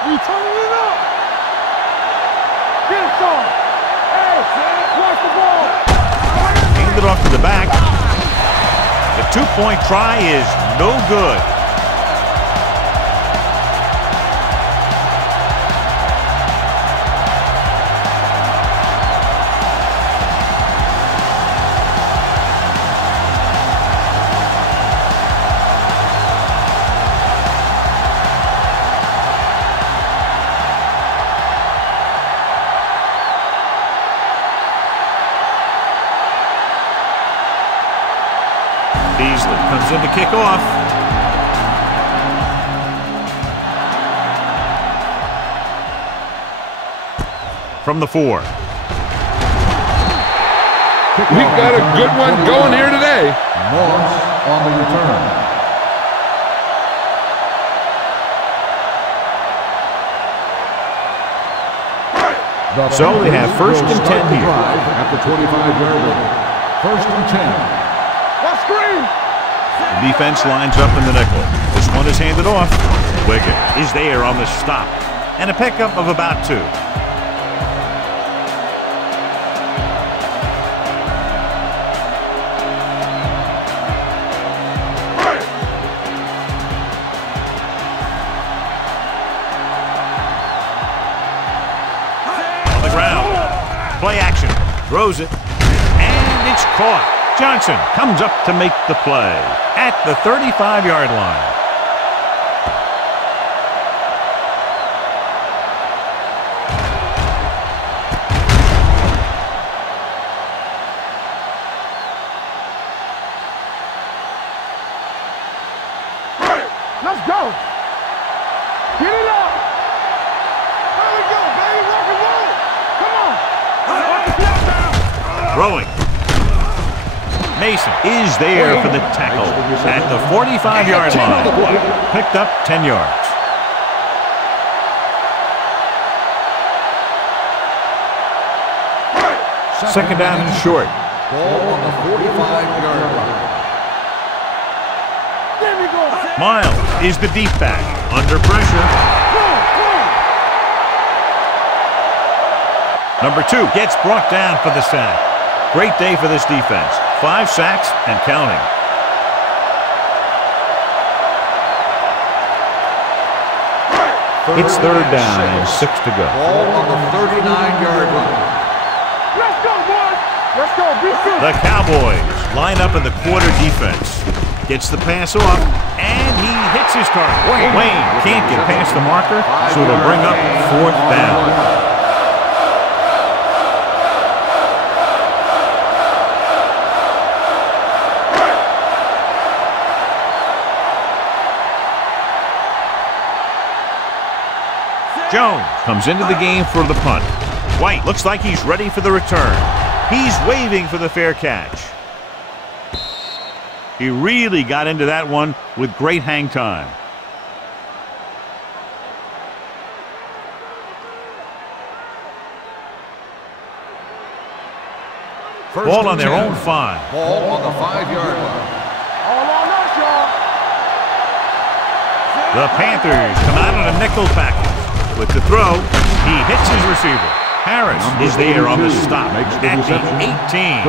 We turning it up. Get it, son. Hey, watch the ball. Hand it off to the back. The two-point try is no good. Beasley comes in to kick off. From the 4. We've got a good one going here today. Moss on the return. So they have first and 10 here. At the 25-yard line. First and 10. The defense lines up in the nickel. This one is handed off. Wiggins is there on the stop. And a pickup of about 2. On the ground. Play action. Throws it. And it's caught. Johnson comes up to make the play at the 35-yard line. Let's go. Get it up. There we go, baby. Rock and roll. Come on. Throwing. Mason is there for the tackle at the 45-yard line. Picked up 10 yards. Second down and short. Ball on the 45-yard line. There we go. Miles is the deep back. Under pressure. Number 2 gets brought down for the sack. Great day for this defense. 5 sacks and counting. It's third down and 6 to go. Ball on the 39-yard line. Let's go, boys. Let's go. Be good. The Cowboys line up in the quarter defense. Gets the pass off, and he hits his target. Wayne can't get past the marker, so it'll bring up fourth down. Jones comes into the game for the punt. White looks like he's ready for the return. He's waving for the fair catch. He really got into that one with great hang time. Ball on their own 5. Ball on the 5-yard line. All on us, y'all. The Panthers come out on a nickel package. With the throw, he hits his receiver. Harris is there on the stop at the 18.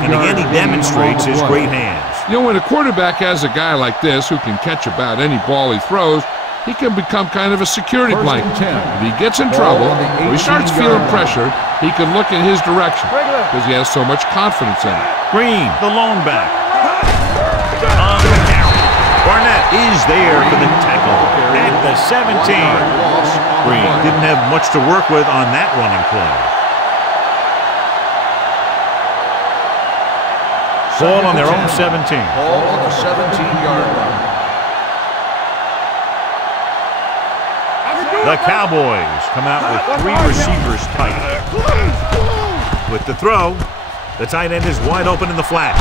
And again, he demonstrates his great hands. You know, when a quarterback has a guy like this who can catch about any ball he throws, he can become kind of a security blanket. If he gets in trouble, or he starts feeling pressure, he can look in his direction because he has so much confidence in it. Green, the lone back. On the carry. Barnett is there for the tackle at the 17. Green didn't have much to work with on that running play. Ball on their own 17. Ball on the 17-yard line. The Cowboys come out with 3 receivers tight. With the throw, the tight end is wide open in the flat.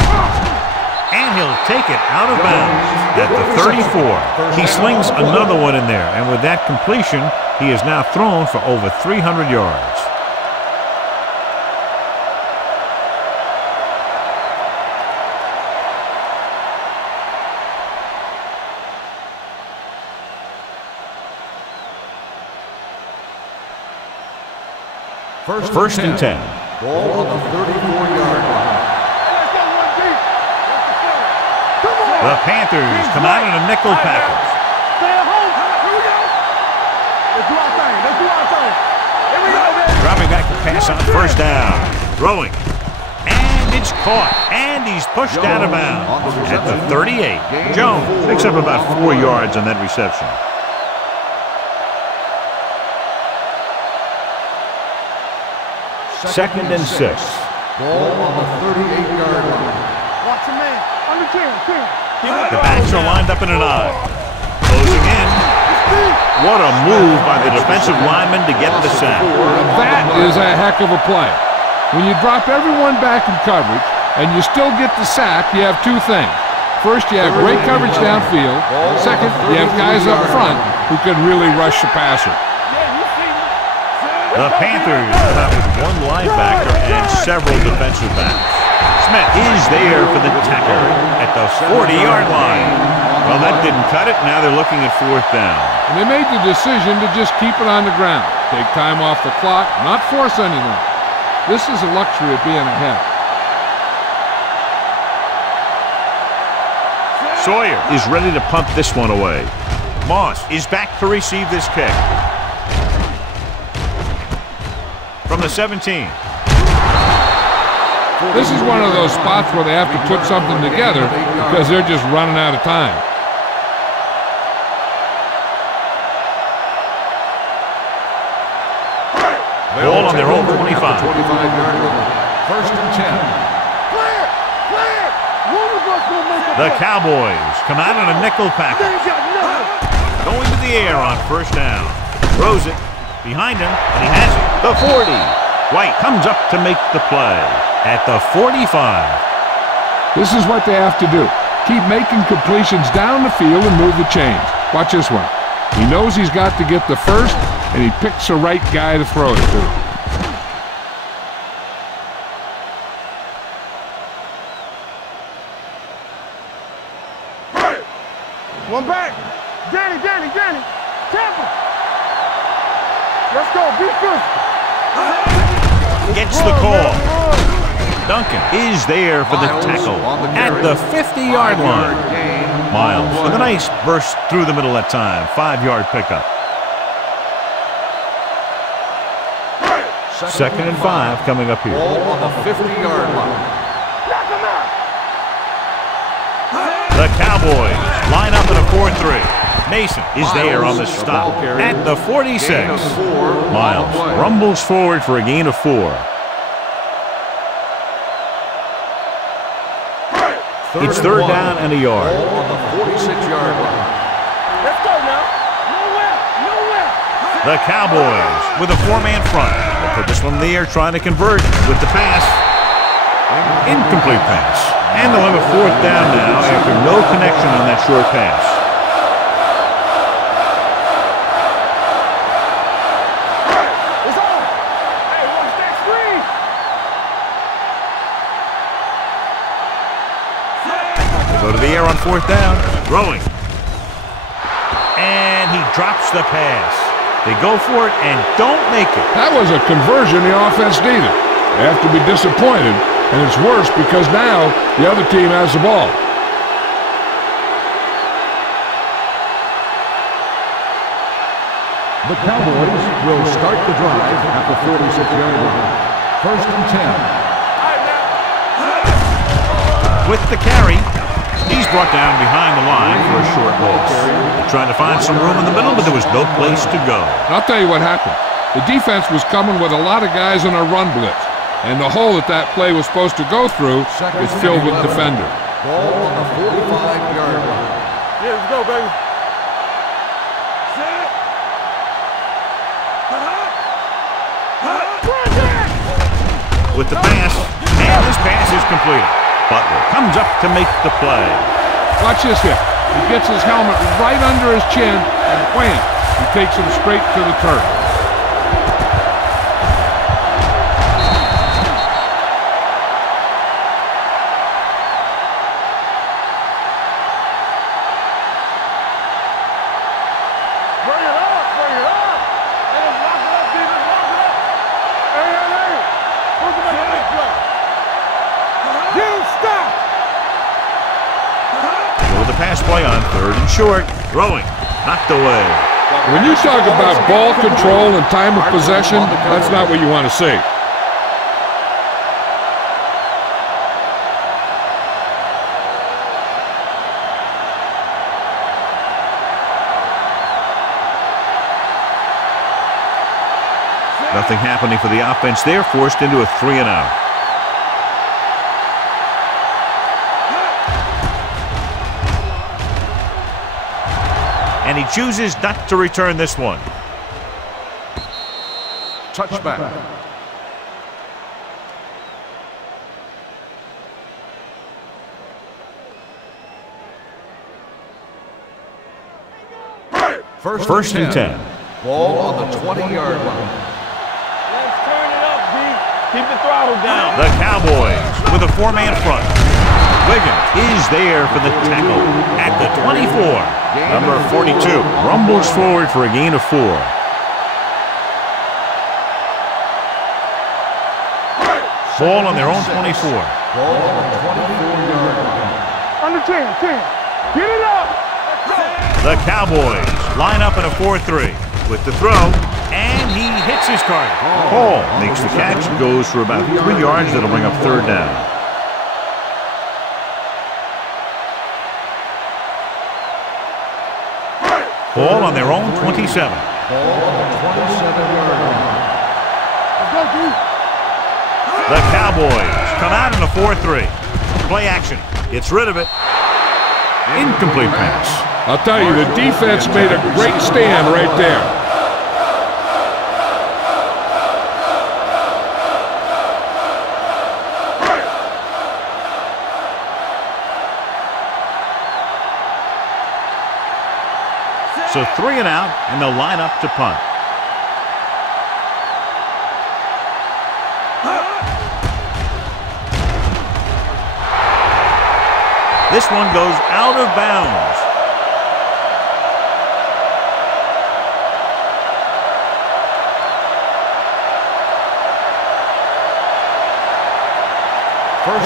And he'll take it out of bounds at the 34. He slings another one in there, and with that completion, he is now thrown for over 300 yards. First and 10. Ball on the 34-yard line. The Panthers come out in a nickel package. Stay at home. Here we go. Let's do our thing. Let's do our thing. Here we go, baby. Dropping back to pass on first down. Throwing. And it's caught. And he's pushed out of bounds at the 38. Jones picks up about 4 yards on that reception. Second and 6. Ball on the 38-yard line. Watch your man. Under 10. The backs are lined up in an I. Closing in. What a move by the defensive lineman to get the sack. That is a heck of a play. When you drop everyone back in coverage and you still get the sack, you have 2 things. First, you have great coverage downfield. Second, you have guys up front who can really rush the passer. The Panthers come out with 1 linebacker and several defensive backs. Smith is there for the tackle at the 40-yard line. Well, that didn't cut it. Now they're looking at 4th down. And they made the decision to just keep it on the ground. Take time off the clock, not force anything. This is a luxury of being ahead. Sawyer is ready to punt this one away. Moss is back to receive this kick. From the 17. This is one of those spots where they have to put something together because they're just running out of time. Ball on their own 25. 25-yard line. First and 10. Clear! Clear! One of us will make a The Cowboys come out in a nickel package. They got nothing. Going to the air on first down. Throws it. Behind him, and he has it. The 40. White comes up to make the play at the 45. This is what they have to do. Keep making completions down the field and move the chains. Watch this one. He knows he's got to get the first, and he picks the right guy to throw it to. One back. Danny. Tampa. Let's go. Be physical. Gets the call. Duncan is there for the tackle at the 50-yard line. Miles with a nice burst through the middle that time. 5-yard pickup. Second and 5 coming up here. Ball on the 50-yard line. The Cowboys line up in a 4-3. Mason is there on the stop at the 46. Miles rumbles forward for a gain of 4. It's third down and a yard. Ball on the 46-yard line. Let's go now. Nowhere. The Cowboys with a 4-man front. They'll put this one in the air, trying to convert with the pass. Incomplete pass. And they'll have a fourth down now after no connection on that short pass. It's on. Hey, watch that screen. Go to the air on fourth down. Throwing. And he drops the pass. They go for it and don't make it. That was a conversion the offense needed. They have to be disappointed, and it's worse because now the other team has the ball. The Cowboys will start the drive at the 46-yard line. First and 10. With the carry, he's brought down behind the line for a short loss. Trying to find some room in the middle, but there was no place to go. I'll tell you what happened. The defense was coming with a lot of guys in a run blitz, and the hole that play was supposed to go through is filled with defenders. Ball on the 45-yard line. Yeah, let's go, baby. With the pass, and this pass is completed. Butler comes up to make the play. Watch this hit. He gets his helmet right under his chin, and wham, he takes him straight to the turf. Bring it up. Hey, lock it up, defense, lock it up. Hey. Who's going to make this play? You stop. With the pass play on third and short. Throwing. Knocked away. When you talk about ball control and time of possession, that's not what you want to see. Nothing happening for the offense there, forced into a 3-and-out. And he chooses not to return this one. Touchback. First and 10. Ball on the 20-yard line. Let's turn it up, B. Keep the throttle down. The Cowboys with a 4-man front. Wiggins is there for the tackle at the 24. Number 42 rumbles forward for a gain of 4. Ball on their own 24. Ball on the 24-yard line. Under 10. Get it up. The Cowboys line up in a 4-3 with the throw, and he hits his target. Hall makes the catch and goes for about 3 yards. That'll bring up third down. Ball on their own 27. Ball on the 27-yard line. Let's go, D. The Cowboys come out in a 4-3. Play action. Gets rid of it. Incomplete pass. I'll tell you, the defense made a great stand right there. So 3-and-out, and they'll line up to punt. This one goes out of bounds.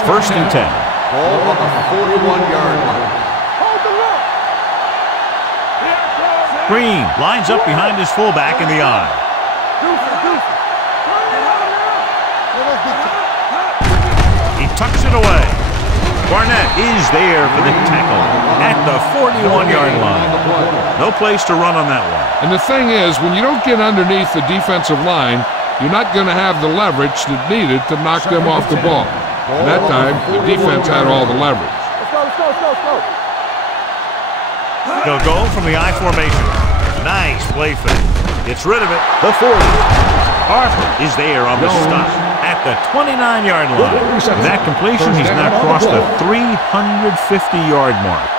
First and 10. Ball on the 41-yard line. Hold the look. Green lines up behind his fullback in the eye. Deuce. tucks it away. Barnett is there for the tackle at the 41-yard line. No place to run on that one. And the thing is, when you don't get underneath the defensive line, you're not going to have the leverage that's needed to knock them off the ball. And that time, the defense had all the leverage. Let's go. He'll go from the I formation. Nice play fake. Gets rid of it. The 40. Harper is there on the stop at the 29-yard line. With that completion, he's now crossed the 350-yard mark.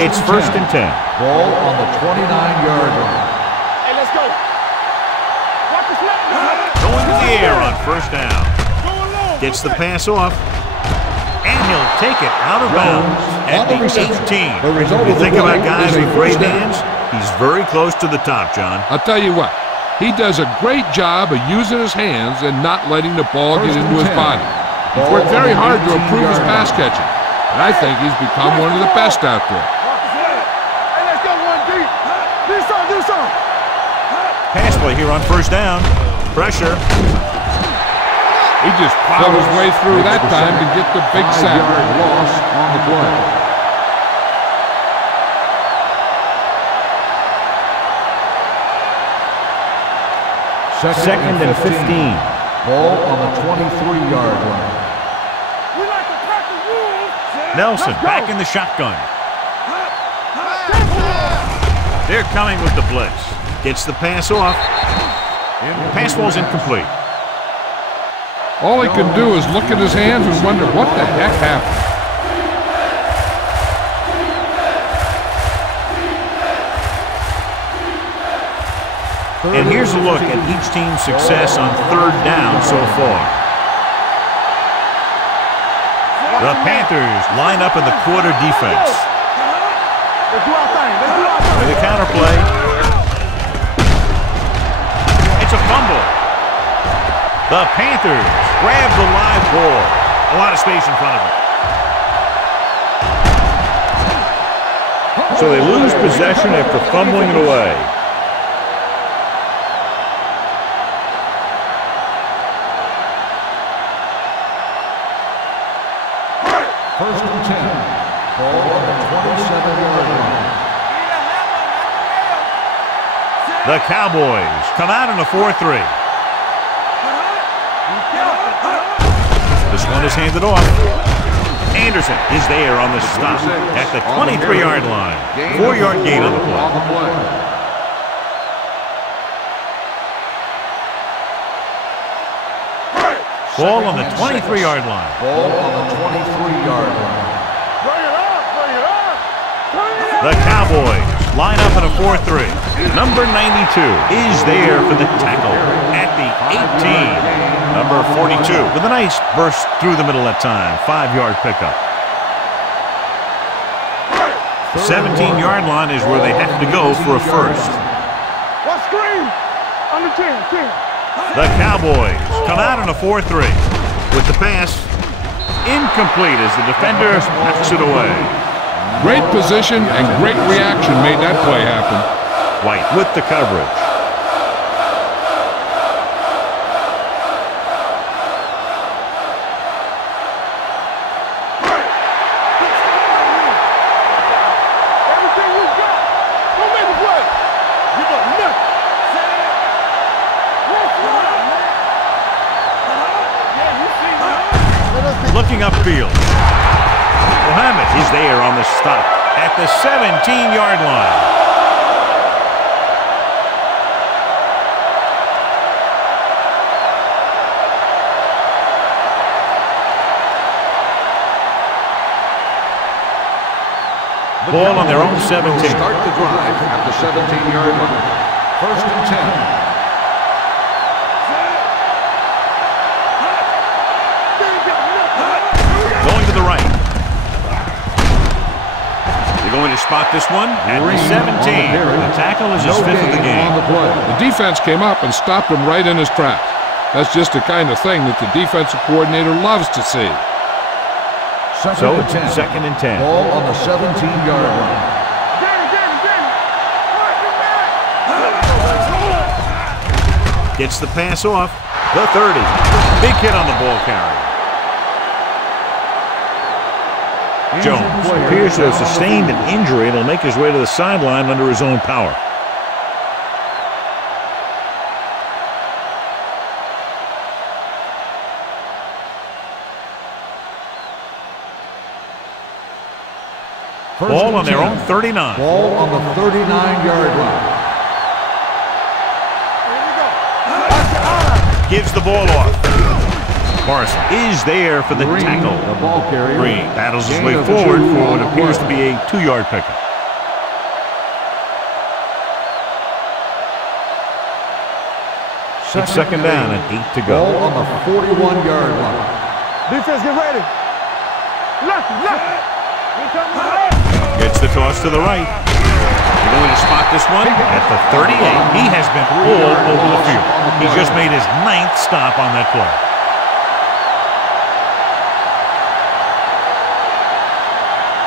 It's first and 10. Ball on the 29-yard line. Hey, let's go. Watch the snap. Going to the air on first down. Gets the pass off. And he'll take it out of bounds at the 18. You think about guys with great hands, he's very close to the top, John. I'll tell you what, he does a great job of using his hands and not letting the ball get into his body. He's worked very hard to improve his pass catching, and I think he's become one of the best out there. Hey, let's go one deep. Do something. Pass play here on first down. Pressure. He just plowed his way through that time to get the big sack. 5-yard loss on the play. Second and 15. Ball on the 23-yard line. We like to practice rules. Nelson back in the shotgun. They're coming with the blitz. Gets the pass off. Pass ball's incomplete. All he can do is look at his hands and wonder what the heck happened. And here's a look at each team's success on third down so far. The Panthers line up in the quarter defense. Let's do our thing. With a counter play. It's a fumble. The Panthers grab the live ball. A lot of space in front of them. So they lose possession after fumbling it away. First and 10. Ball on the 27-yard line. The Cowboys come out in a 4-3. This one is handed off. Anderson is there on the stop at the 23-yard line. 4-yard gain on the play. Ball on the 23-yard line. Ball on the 23-yard line. Bring it up. The Cowboys line up in a 4-3. Number 92 is there for the tackle at the 18. Number 42 with a nice burst through the middle that time. 5-yard pickup. 17-yard line is where they have to go for a first. What screen? Under 10. The Cowboys come out in a 4-3. With the pass incomplete as the defender knocks it away. Great position and great reaction made that play happen. White with the coverage. Everything we got. Don't make a play. Give up nothing. Looking upfield. Mohammed is there on the stop at the 17-yard line. Ball on their own 17. Start the drive at the 17-yard line. First and 10. Going to the right. They're going to spot this one at the 17. The tackle is his fifth of the game. The defense came up and stopped him right in his tracks. That's just the kind of thing that the defensive coordinator loves to see. So it's second and 10. Ball on the 17-yard line. Gets the pass off. The 30. Big hit on the ball carrier. Jones appears to have sustained an injury and will make his way to the sideline under his own power. Ball on their own 39. Ball on the 39-yard line. Gives the ball off. Morrison is there for the tackle. The ball carrier. Green battles his way forward for what appears to be a 2-yard pickup. It's second down and 8 to go. Ball on the 41-yard line. Defense, get ready. Left. Gets the toss to the right. They're going to spot this one at the 38. He has been all over the field. He just made his 9th stop on that play.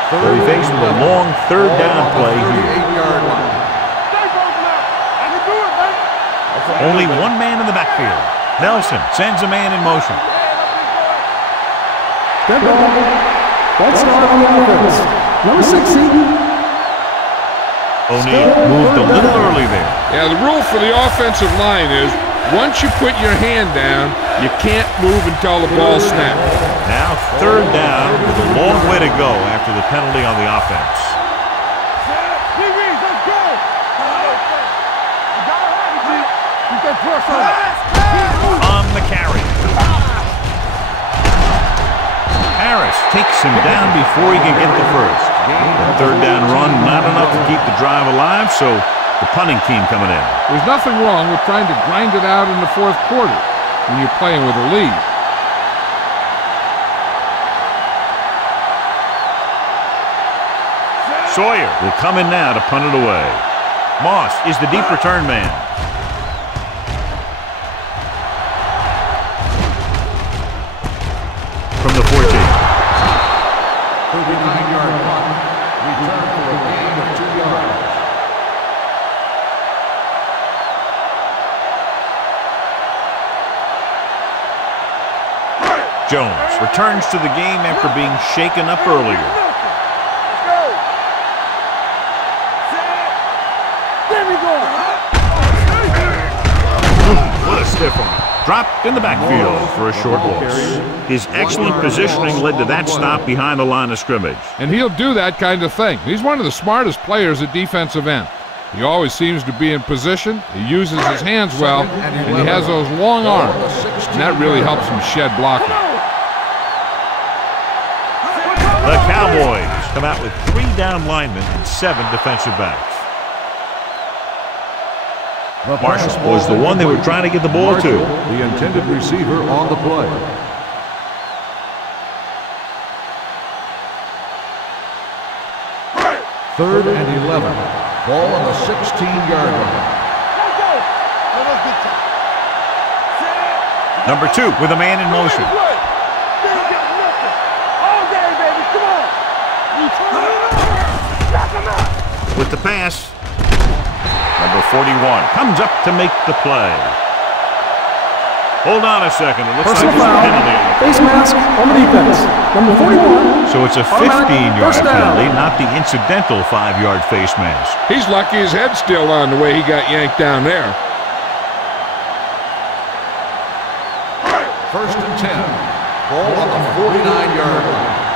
So he faced with a long 3rd down play here. Only one man in the backfield. Nelson sends a man in motion. That's not on the offense. Number 16. O'Neal moved a little early there. Yeah, the rule for the offensive line is once you put your hand down, you can't move until the ball snaps. Now 3rd down with a long way to go after the penalty on the offense. On the carry. Harris takes him down before he can get the first. The 3rd down run, not enough to keep the drive alive, so the punting team coming in. There's nothing wrong with trying to grind it out in the 4th quarter when you're playing with a lead. Sawyer will come in now to punt it away. Moss is the deep return man. From the 14. 39-yard punt. Return for a gain of 2 yards. Jones returns to the game after being shaken up earlier. What a stiff one. Dropped in the backfield for a short loss. His excellent positioning led to that stop behind the line of scrimmage. And he'll do that kind of thing. He's one of the smartest players at defensive end. He always seems to be in position, he uses his hands well, and he has those long arms. And that really helps him shed blocking. The Cowboys come out with 3 down linemen and 7 defensive backs. Marshall was the one they were trying to get the ball to. The intended receiver on the play. Third and 11. Ball on the 16-yard line. Number 2 with a man in motion. With the pass. Number 41 comes up to make the play. Hold on a second. It looks Personal like foul. there's a penalty. Face mask on the defense. Number 41. So it's a Automatic 15-yard first down. penalty, not the incidental 5-yard face mask. He's lucky his head's still on the way he got yanked down there. First and 10. Ball on the 49-yard line.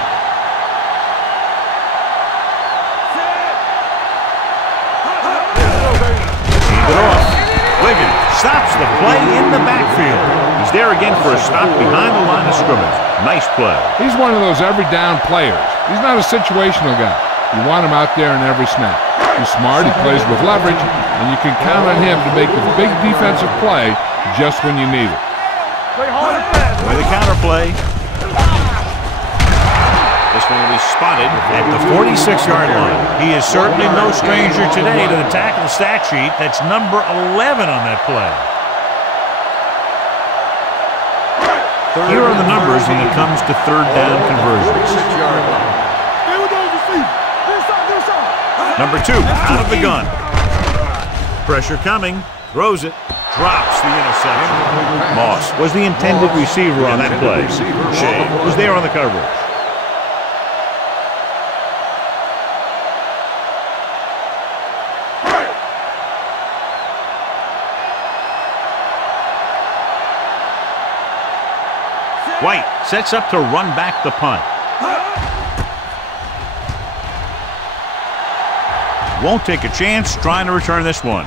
Wiggins stops the play in the backfield. He's there again for a stop behind the line of scrimmage. Nice play. He's one of those every down players. He's not a situational guy. You want him out there in every snap. He's smart, he plays with leverage, and you can count on him to make a big defensive play just when you need it. With the counter play. This one will be spotted at the 46-yard line. He is certainly no stranger today to the tackle stat sheet. That's number 11 on that play. Here are the numbers when it comes to 3rd down conversions. Number 2 out of the gun. Pressure coming. Throws it. Drops the interception. Moss was the intended receiver on that play. Shea was there on the coverage. White sets up to run back the punt. Won't take a chance trying to return this one.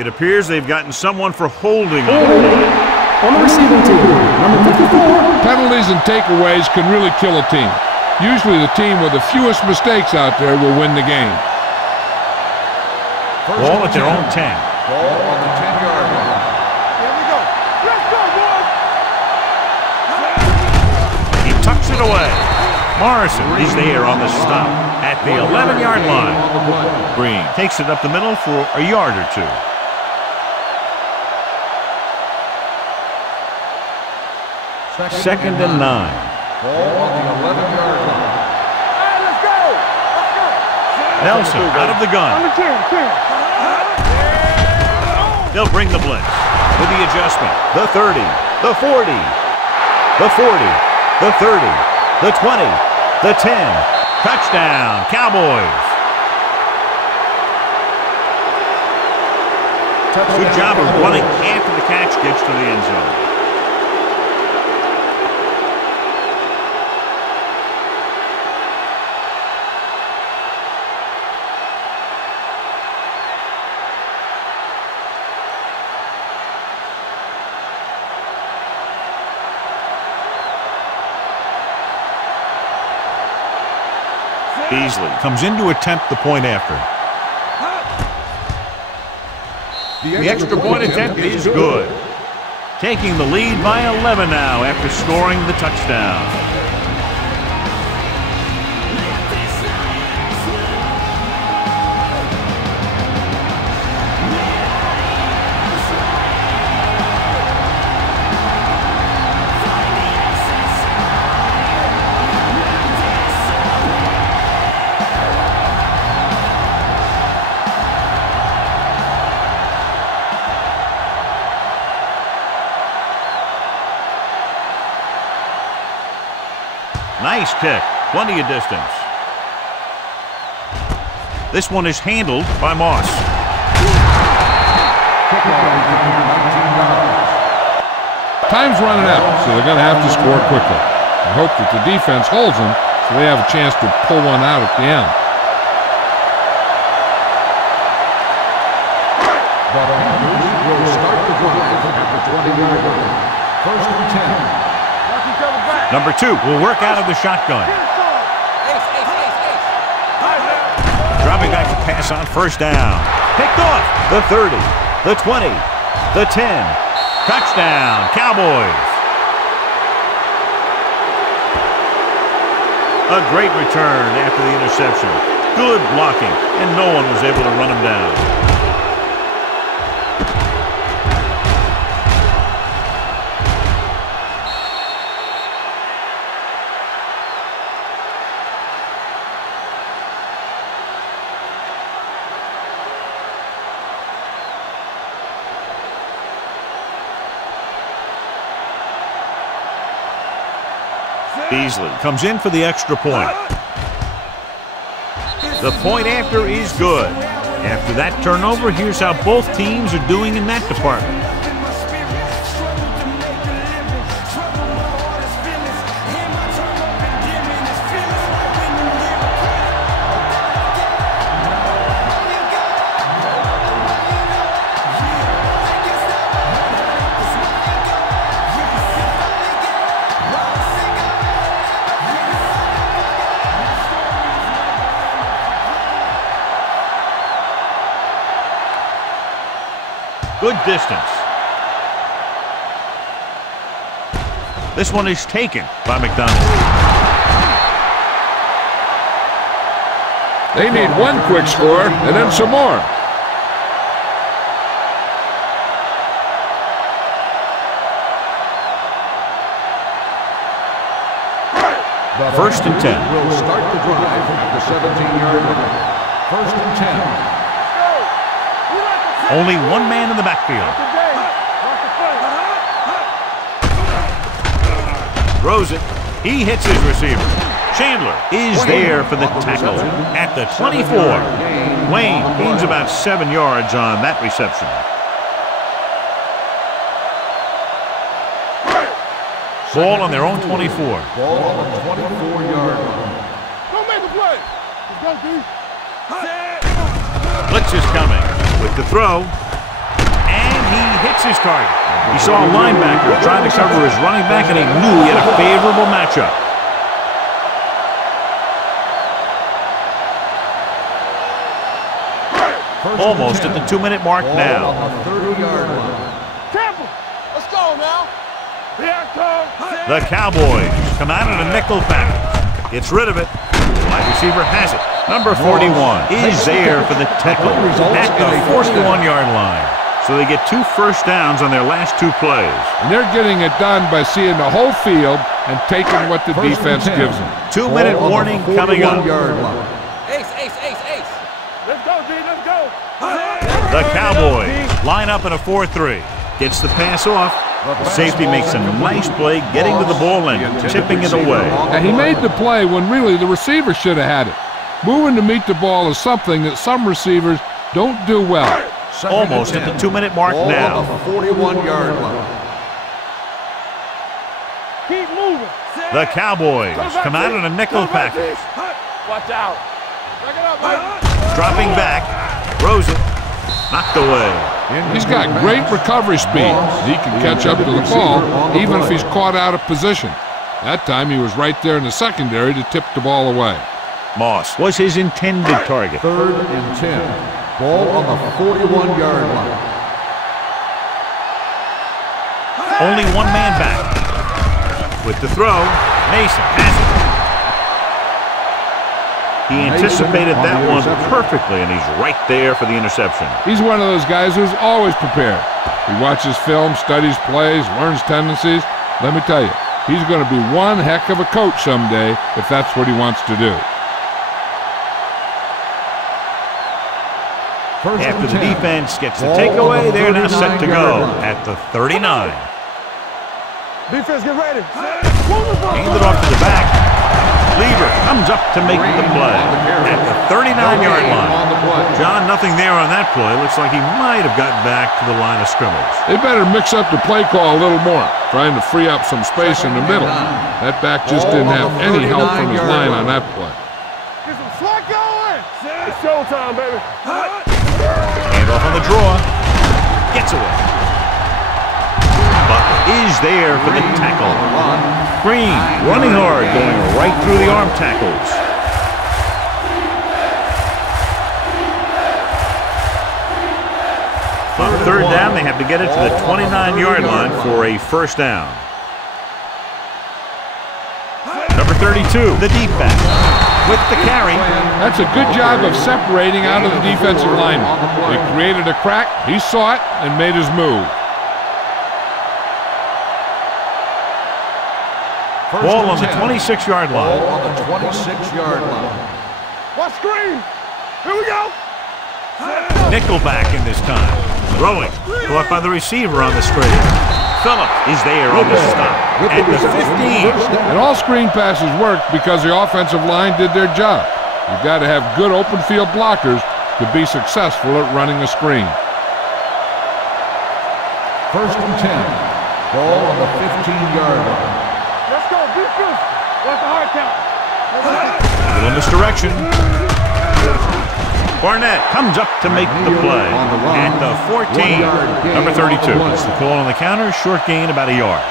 It appears they've gotten someone for holding on the receiving team, number 54. Penalties and takeaways can really kill a team. Usually the team with the fewest mistakes out there will win the game. Ball at their own 10. Ball on the 10-yard line. Here we go. Let's go, boys. He tucks it away. Morrison is there on the stop at the 11-yard line. Green takes it up the middle for a yard or two. Second and 9. Ball on the 11-yard line. Hey, let's go. Nelson out of the gun. On the 10. They'll bring the blitz with the adjustment. The 30, the 40, the 40, the 30, the 20, the 10. Touchdown, Cowboys. Good job of running after the catch gets to the end zone. Beasley comes in to attempt the point after. The extra point attempt is good. Taking the lead by 11 now after scoring the touchdown. Nice kick, plenty of distance. This one is handled by Moss. Time's running out, so they're going to have to score quickly. I hope that the defense holds them so they have a chance to pull one out at the end. The Panthers will start the drive at the 20-yard line. First and 10. Number 2 will work out of the shotgun. Dropping back to pass on first down. Picked off. The 30, the 20, the 10. Touchdown, Cowboys. A great return after the interception. Good blocking, and no one was able to run him down. Beasley comes in for the extra point. The point after is good. After that turnover, here's how both teams are doing in that department. Good distance. This one is taken by McDonald. They need one quick score and then some more. The First and 10. Will start the drive at the 17-yard line. First and 10. Only one man in the backfield. Throws it. He hits his receiver. Chandler is there for the tackle at the 24. Wayne gains about 7 yards on that reception. Ball on their own 24. Ball on the 24-yard line. Don't make a play. Let's go, D. Blitz is coming with the throw, and he hits his target. He saw a linebacker trying to cover his running back, and he knew he had a favorable matchup. Almost at the 2-minute mark now. On the 30-yard line. Campbell, let's go now. The Cowboys come out in a nickel package. Gets rid of it. Wide receiver has it. Number 41 is there for the tackle at the 41-yard line. So they get 2 first downs on their last 2 plays. And they're getting it done by seeing the whole field and taking what the defense gives them. 2-minute warning coming up. Ace, ace, ace, ace. Let's go, D, let's go. The Cowboys line up in a 4-3. Gets the pass off. The safety makes a nice play getting to the ball and tipping it away. And he made the play when really the receiver should have had it. Moving to meet the ball is something that some receivers don't do well. Almost at the 2-minute mark now. On the 41-yard line. Keep moving. The Cowboys come out in a nickel package. Watch out. Back it up, man. Dropping back. Throws it. Knocked away. He's got great recovery speed. He can catch up to the ball even if he's caught out of position. That time he was right there in the secondary to tip the ball away. Moss was his intended target. 3rd and 10. Ball on the 41-yard line. Only one man back. With the throw, Mason has it. He anticipated that one perfectly, and he's right there for the interception. He's one of those guys who's always prepared. He watches film, studies plays, learns tendencies. Let me tell you, he's going to be one heck of a coach someday if that's what he wants to do. After the defense gets the takeaway, they're now set to go at the 39. Defense, get ready. Hand it off to the back. Lever comes up to make the play at the 39-yard line. John, nothing there on that play. Looks like he might have gotten back to the line of scrimmage. They better mix up the play call a little more, trying to free up some space in the middle. That back just didn't have any help from his line on that play. Get some slack going. It's showtime, baby. Hand off on the draw. Gets away. But is there for the tackle. Green running hard, going right through the arm tackles. On 3rd down, they have to get it to the 29-yard line for a first down. Number 32, the deep back, with the carry. That's a good job of separating out of the defensive lineman. They created a crack, he saw it, and made his move. Ball on the 26-yard line. Ball on the 26-yard line. Watch screen. Here we go. Nickelback in this time. Throwing. Caught by the receiver on the screen. Phillip is there on the stop at the 15. And all screen passes worked because the offensive line did their job. You've got to have good open field blockers to be successful at running a screen. 1st and 10. Ball on the 15-yard line. Let's go. Be good. What's the hard count? A little misdirection. Barnett comes up to make the play at the 14. Number 32. It's the call on the counter. Short gain, about a yard.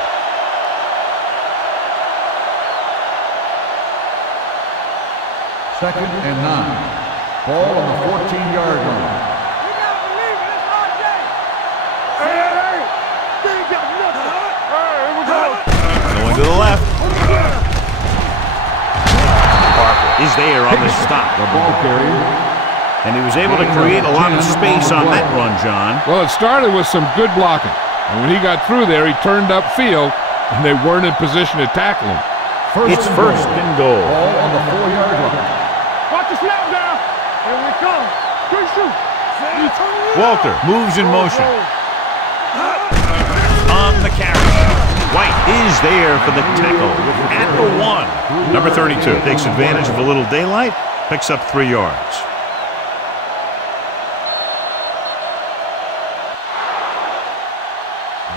Second and 9. Ball on the 14-yard line. We gotta believe it. It's our day. Hey. They ain't got nothing. All right, here we go. Going to the left. Parker is there on the stop. The ball carrier. And he was able to create a lot of space on that run, John. Well, it started with some good blocking. And when he got through there, he turned upfield, and they weren't in position to tackle him. It's first and goal. Ball on the 4-yard line. Watch the snap down. Here we go. Walter moves in motion. On the carry. White is there for the tackle at the 1. Number 32 takes advantage of a little daylight, picks up 3 yards.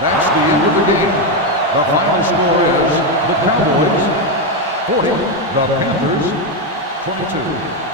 That's the end of the game. The final score is the Cowboys 40, the Panthers 22.